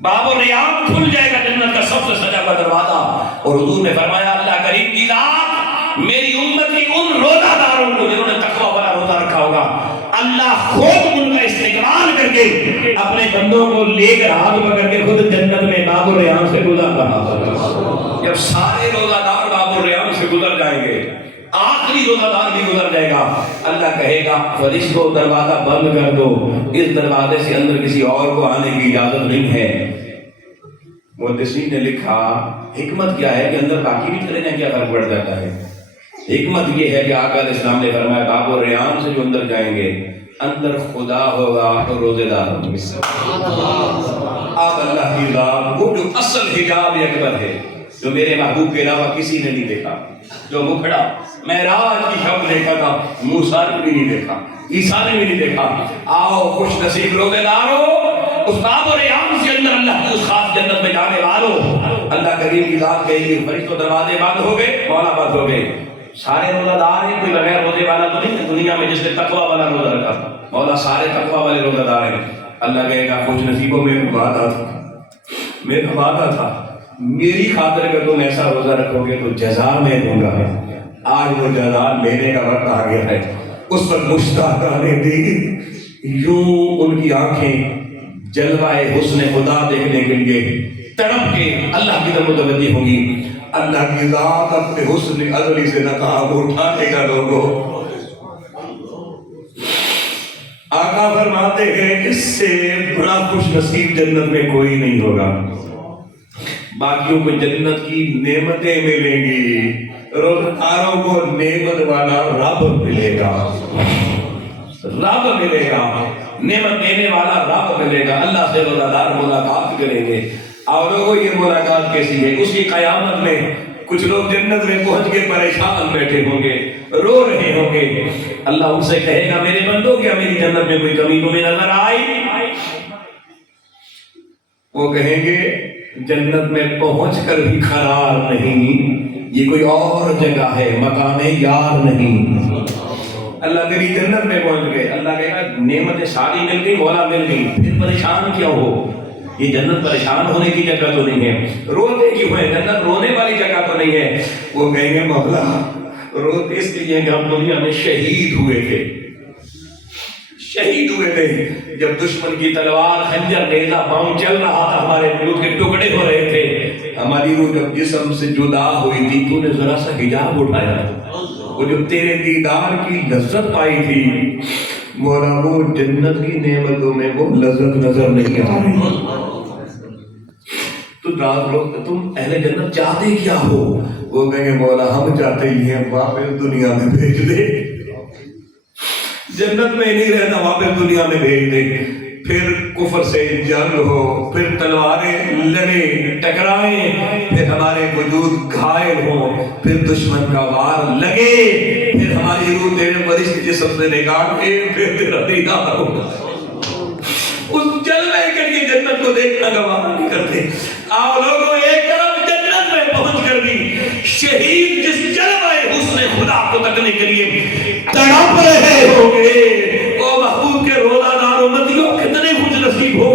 باب الریان کھل جائے گا, جنت کا سب سے سجا ہوا دروازہ. اور حضور نے فرمایا, اللہ کریم کی ذات میری امت کی ان روزہ داروں کو جنہوں نے تقویٰ والا روزہ رکھا ہوگا, اللہ خود ان کا استقبال کر کے اپنے بندوں کو لے کر ہاتھ پکڑ کے خود جنت میں باب الریان سے گزر رہا ہوگا. جب سارے روزہ دار باب الریان سے گزر جائیں گے, آخری روزہ دار بھی گزر جائے گا, اللہ کہے گا فرشتوں دروازہ بند کر دو, اس دروازے سے اندر کسی اور کو آنے کی اجازت نہیں ہے. محدثین نے لکھا حکمت کیا ہے کہ اندر باقی بھی چلے جائیں, کیا فرق پڑ جاتا ہے. حکمت یہ ہے کہ آقا علیہ السلام نے فرمایا باب الریان سے جو اندر جائیں گے, اندر خدا ہوگا اور روزے دار ہوں گے. آپ اللہ کی ذات, وہ جو اصل حجاب اکبر ہے جو میرے محبوب کے علاوہ کسی نے نہیں دیکھا, جو مکھڑا معراج کی شب دیکھا تھا, موسیٰ نے بھی نہیں دیکھا, عیسیٰ نے بھی نہیں دیکھا. آؤ خوش نصیب روزے دارو, اس باب الریان سے اندر اللہ کی اس خاص جنت میں جانے والوں. اللہ کریم کی ذات کہے گی فرشتوں دروازے بند ہو گئے, مولا بند ہو گئے. سارے روزہ دار ہیں, کوئی بغیر روزے والا تو نہیں ہے دنیا میں جس نے تقویٰ والا روزہ رکھا. مولا سارے تقویٰ والے روزہ دار ہیں. اللہ کہے گا خوش نصیبوں میں وعدہ تھا, میرا وعدہ تھا, میری خاطر اگر تم ایسا روزہ رکھو گے تو جزا میں دوں گا. آج وہ جزا لینے کا وقت آ گیا ہے. اس پر مشتاق آنے دی, یوں ان کی آنکھیں جلوہ حسن خدا دیکھنے کے لیے تڑپ کے اللہ کی طرف متوجہ ہوں گی. اللہ کی ذات اپنے حسن ازلی سے نقاب اٹھانے کا لوگوں. آقا فرماتے ہیں اس سے بڑا خوش نصیب جنت میں کوئی نہیں ہوگا. باقیوں کو جنت کی نعمتیں ملیں گی, روزداروں کو نعمت والا رب ملے گا, رب ملے گا, نعمت دینے والا رب ملے گا. اللہ سے روزدار ملاقات کریں گے. اور لوگوں یہ ملاقات کیسی ہے, اسی قیامت میں کچھ لوگ جنت میں پہنچ کے پریشان بیٹھے ہوں گے, رو رہے ہوں گے. اللہ ان سے کہے گا میرے بندوں کیا میری جنت میں کوئی کمی تمہیں نظر آئی؟ وہ کہیں گے جنت میں پہنچ کر بھی قرار نہیں, یہ کوئی اور جگہ ہے, مقام یار نہیں. اللہ تیری جنت میں پہنچ گئے. اللہ کہے گا نعمتیں ساری مل گئی, مولا مل گئی, پھر پریشان کیا ہو؟ یہ جنت پریشان ہونے کی جگہ تو نہیں ہے, روتے کیوں ہے, جنت رونے والی جگہ تو نہیں ہے. وہ کہیں گے مولا روتے اس لیے کہ ہم دنیا میں شہید ہوئے تھے, شہید ہوئے تھے جب دشمن کی تلوار خنجر نیزہ پاؤں چل رہا تھا، ہمارے روح کے ٹکڑے ہو رہے تھے، ہماری روح جب جسم سے جدا ہوئی تھی تو نے ذرا سا حجاب اٹھایا، وہ جو تیرے دیدار کی لذت پائی تھی مولا وہ جنت کی نعمتوں میں وہ لذت نظر نہیں آ رہی۔ تو رات لوگ تم اہل جنت چاہتے کیا ہو؟ وہ کہیں گے مولا ہم چاہتے ہی ہیں واپس دنیا میں بھیج دے، جنت میں نہیں رہنا، واپس دنیا میں بھیج دے، پھر کفر سے جنگ ہو، پھر تلواریں لڑیں ٹکرائیں، پھر ہمارے وجود گھائل ہوں، پھر دشمن کا وار لگے، پھر ہماری روح تیرے فرشتے جسم سے نکال کے پھر تیرا دیدار ہوگا۔ اس جلوے کے لیے جنت کو دیکھنا گوارا نہیں کرتے۔ آؤ لوگوں ایک طرف جنت میں پہنچ کر بھی شہید جس جلوے حسن خدا کو تکنے کے لیے تڑپ رہے ہوں گے، او محبوب کے روزہ دار امتیوں کتنے خوش نصیب ہو،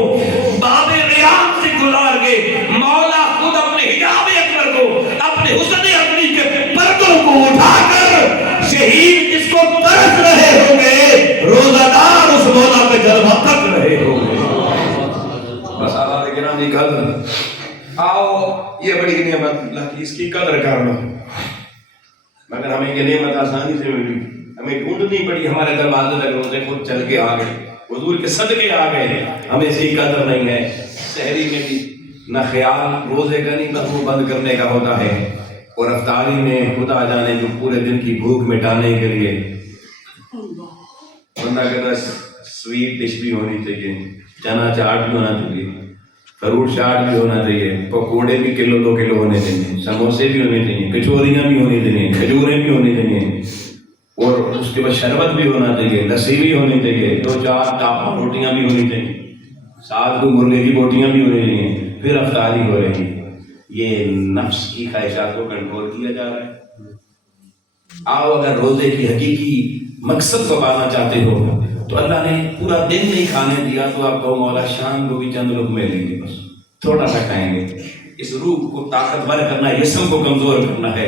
باب ریاض سے گزار کے مولا خود اپنے حجاب اکبر کو، اپنے حسن اپنی کے پردوں کو اٹھا کر شہید جس کو ترس رہے ہوں گے، روزہ دار اس مولا پہ جلوہ تک رہے ہوں گے۔ بس آباد گرامی قدر آؤ، یہ بڑی نعمت اللہ کی، اس کی قدر کرنا، مگر ہمیں یہ نعمت آسانی سے ملی، ہمیں ڈھونڈنی پڑی، ہمارے دروازے لگے روزے خود چل کے آ گئے، حضور کے صدقے آ گئے، ہمیں اس کی قدر نہیں ہے۔ سحری میں بھی نہ خیال روزے کا نہیں، نہ منہ بند کرنے کا ہوتا ہے، اور افطاری میں خدا جانے جو پورے دن کی بھوک مٹانے کے لیے بندہ کہتا سویٹ ڈش بھی ہونی چاہیے، چنا چاٹ بھی ہونا چاہیے، فروٹ چاٹ بھی ہونا چاہیے، پکوڑے بھی کلو 2 کلو ہونے چاہیے، سموسے بھی ہونے چاہیے، کچوریاں بھی ہونی چاہیے، کھجوریں بھی ہونی چاہیے، اور اس کے بعد شربت بھی ہونا چاہیے، لسی بھی ہونی چاہیے، 2-4 ٹاپا روٹیاں بھی ہونی چاہیے، ساتھ کو مرغے کی بوٹیاں بھی ہونی چاہیے، پھر افطاری ہو رہی ہے۔ یہ نفس کی خواہشات کو کنٹرول کیا جا رہا ہے۔ آؤ اگر روزے کی حقیقی مقصد کو پانا چاہتے ہو تو اللہ نے پورا دن نہیں کھانے دیا تو آپ کو مولا شام کو بھی چند لقمے دیں گے، بس تھوڑا سا کھائیں گے۔ اس روح کو طاقتور کرنا ہے، جسم کو کمزور کرنا ہے،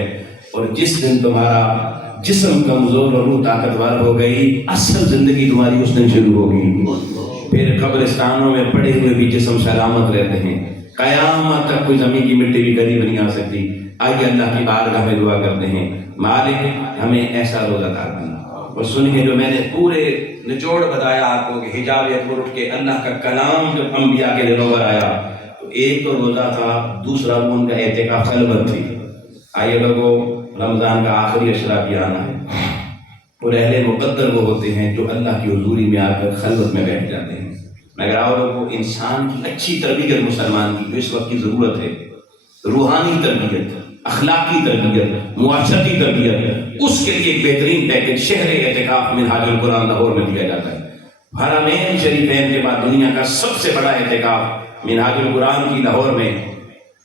اور جس دن تمہارا جسم کمزور اور روح طاقتور ہو گئی، اصل زندگی تمہاری اس دن شروع ہوگی۔ پھر قبرستانوں میں پڑے ہوئے بھی جسم سلامت رہتے ہیں، قیامت تک کوئی زمین کی مٹی بھی قریب نہیں آ سکتی۔ آئیے اللہ کی بارگاہ میں دعا کرتے ہیں، مالک ہمیں ایسا روزہ دار بنا۔ اور سنیے جو میں نے پورے نچوڑ بتایا آپ کو کہ حجاب اکبر اٹھ کے اللہ کا کلام جب انبیاء کے دلوں پر آیا تو ایک تو روزہ تھا، دوسرا ان کا اعتکاف خلوت تھی۔ آئیے لوگوں رمضان کا آخری اشرا بھی آنا ہے، اور اہل مقدر وہ ہوتے ہیں جو اللہ کی حضوری میں آ کر خلوت میں بیٹھ جاتے ہیں۔ مگر آؤ لوگوں انسان کی اچھی تربیت مسلمان کی جو اس وقت کی ضرورت ہے، روحانی تربیت، اخلاقی تربیت، معاشرتی تربیت، اس کے لیے ایک بہترین پیکج شہر اعتکاف منہاج القرآن لاہور میں دیا جاتا ہے۔ حرمین شریفین کے بعد دنیا کا سب سے بڑا اعتکاف منہاج القرآن کی لاہور میں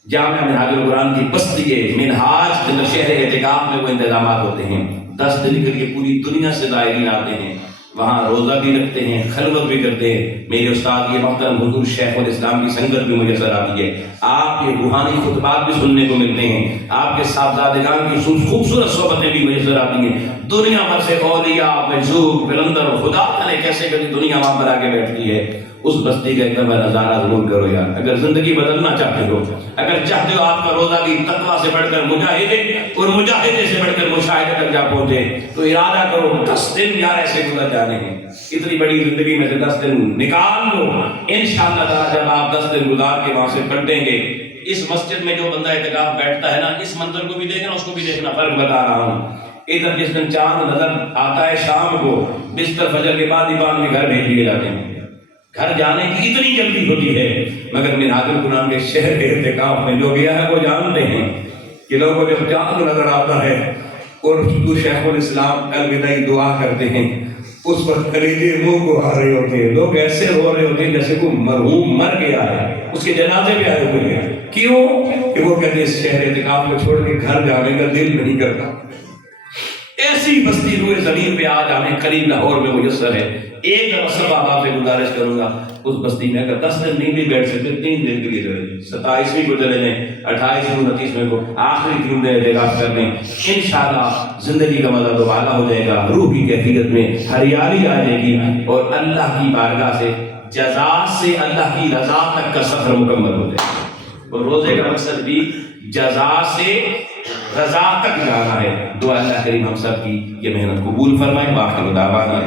جامعہ منہاج القرآن کی بستی ہے منہاج شہر اعتکاف میں وہ انتظامات ہوتے ہیں۔ 10 دن کے لیے پوری دنیا سے زائرین آتے ہیں، وہاں روزہ بھی رکھتے ہیں، خلوت بھی کرتے ہیں۔ میرے استاد یہ محترم حضور شیخ الاسلام کی سنگت بھی میسر آتی ہے، آپ کے روحانی خطبات بھی سننے کو ملتے ہیں، آپ کے صاحبزادگان کی خوبصورت صحبتیں بھی میسر آتی ہیں۔ دنیا بھر سے اولیاء، مجذوب، قلندر اور خدا جانے کیسے کبھی دنیا وہاں پر آ کے بیٹھتی ہے۔ اس بستی کا ایک دفعہ نظارہ ضرور کرو یار، اگر زندگی بدلنا چاہتے ہو، اگر چاہتے ہو آپ کا روزہ بھی تقویٰ سے بڑھ کر مجاہدے اور مجاہدے سے بڑھ کر مشاہدے تک جا پہنچے تو ارادہ کرو 10 دن یار ایسے گزر جانے ہیں، اتنی بڑی زندگی میں سے 10 دن نکال لو۔ انشاءاللہ تعالیٰ جب آپ 10 دن گزار کے وہاں سے پلٹیں گے، اس مسجد میں جو بندہ اعتکاف بیٹھتا ہے نا، اس منظر کو بھی دیکھنا اس کو بھی دیکھنا، فرق بتا رہا ہوں۔ ادھر جس دن چاند نظر آتا ہے شام کو، بستر فجر کے بعد ہی بعد میں گھر بھیج دیے جاتے ہیں، گھر جانے کی اتنی جلدی ہوتی ہے۔ مگر منہاج القرآن کے شہر کے اعتکاف میں جو گیا ہے وہ جانتے ہیں کہ لوگوں جب چاند نظر آتا ہے اور تو شیخ الاسلام الوداعی دعا کرتے ہیں، اس وقت کلیجے منہ کو آ رہے ہوتے ہیں، لوگ ایسے رو رہے ہوتے ہیں جیسے کوئی مرحوم مر گیا ہے، اس کے جنازے پہ آئے ہوئے ہیں۔ کیوں کہ وہ کہتے ہیں اس شہر اعتکاف کو چھوڑ کے گھر جانے کا دل نہیں کرتا۔ ایسی بستی روئے زمین پہ آج ہمیں قریب لاہور میں میسر ہے۔ ایک سب آپ سے گزارش کروں گا، اس بستی میں اگر 10 دن نہیں بھی بیٹھ سکتے 3 دن کے لیے چلے جائیں، 27ویں کو چلے جائیں، 28ویں 29ویں کو آخری 3 دن اعتکاف کر لیں، انشاءاللہ زندگی کا مزہ دوبارہ ہو جائے گا، روح کی کیفیت میں ہریالی آ جائے گی اور اللہ کی بارگاہ سے جزا سے اللہ کی رضا تک کا سفر مکمل ہو جائے گا۔ اور روزے کا مقصد بھی جزا سے رضا تک جانا ہے۔ دعا اللہ کریم ہم سب کی یہ محنت قبول فرمائے۔ باقی دعوانا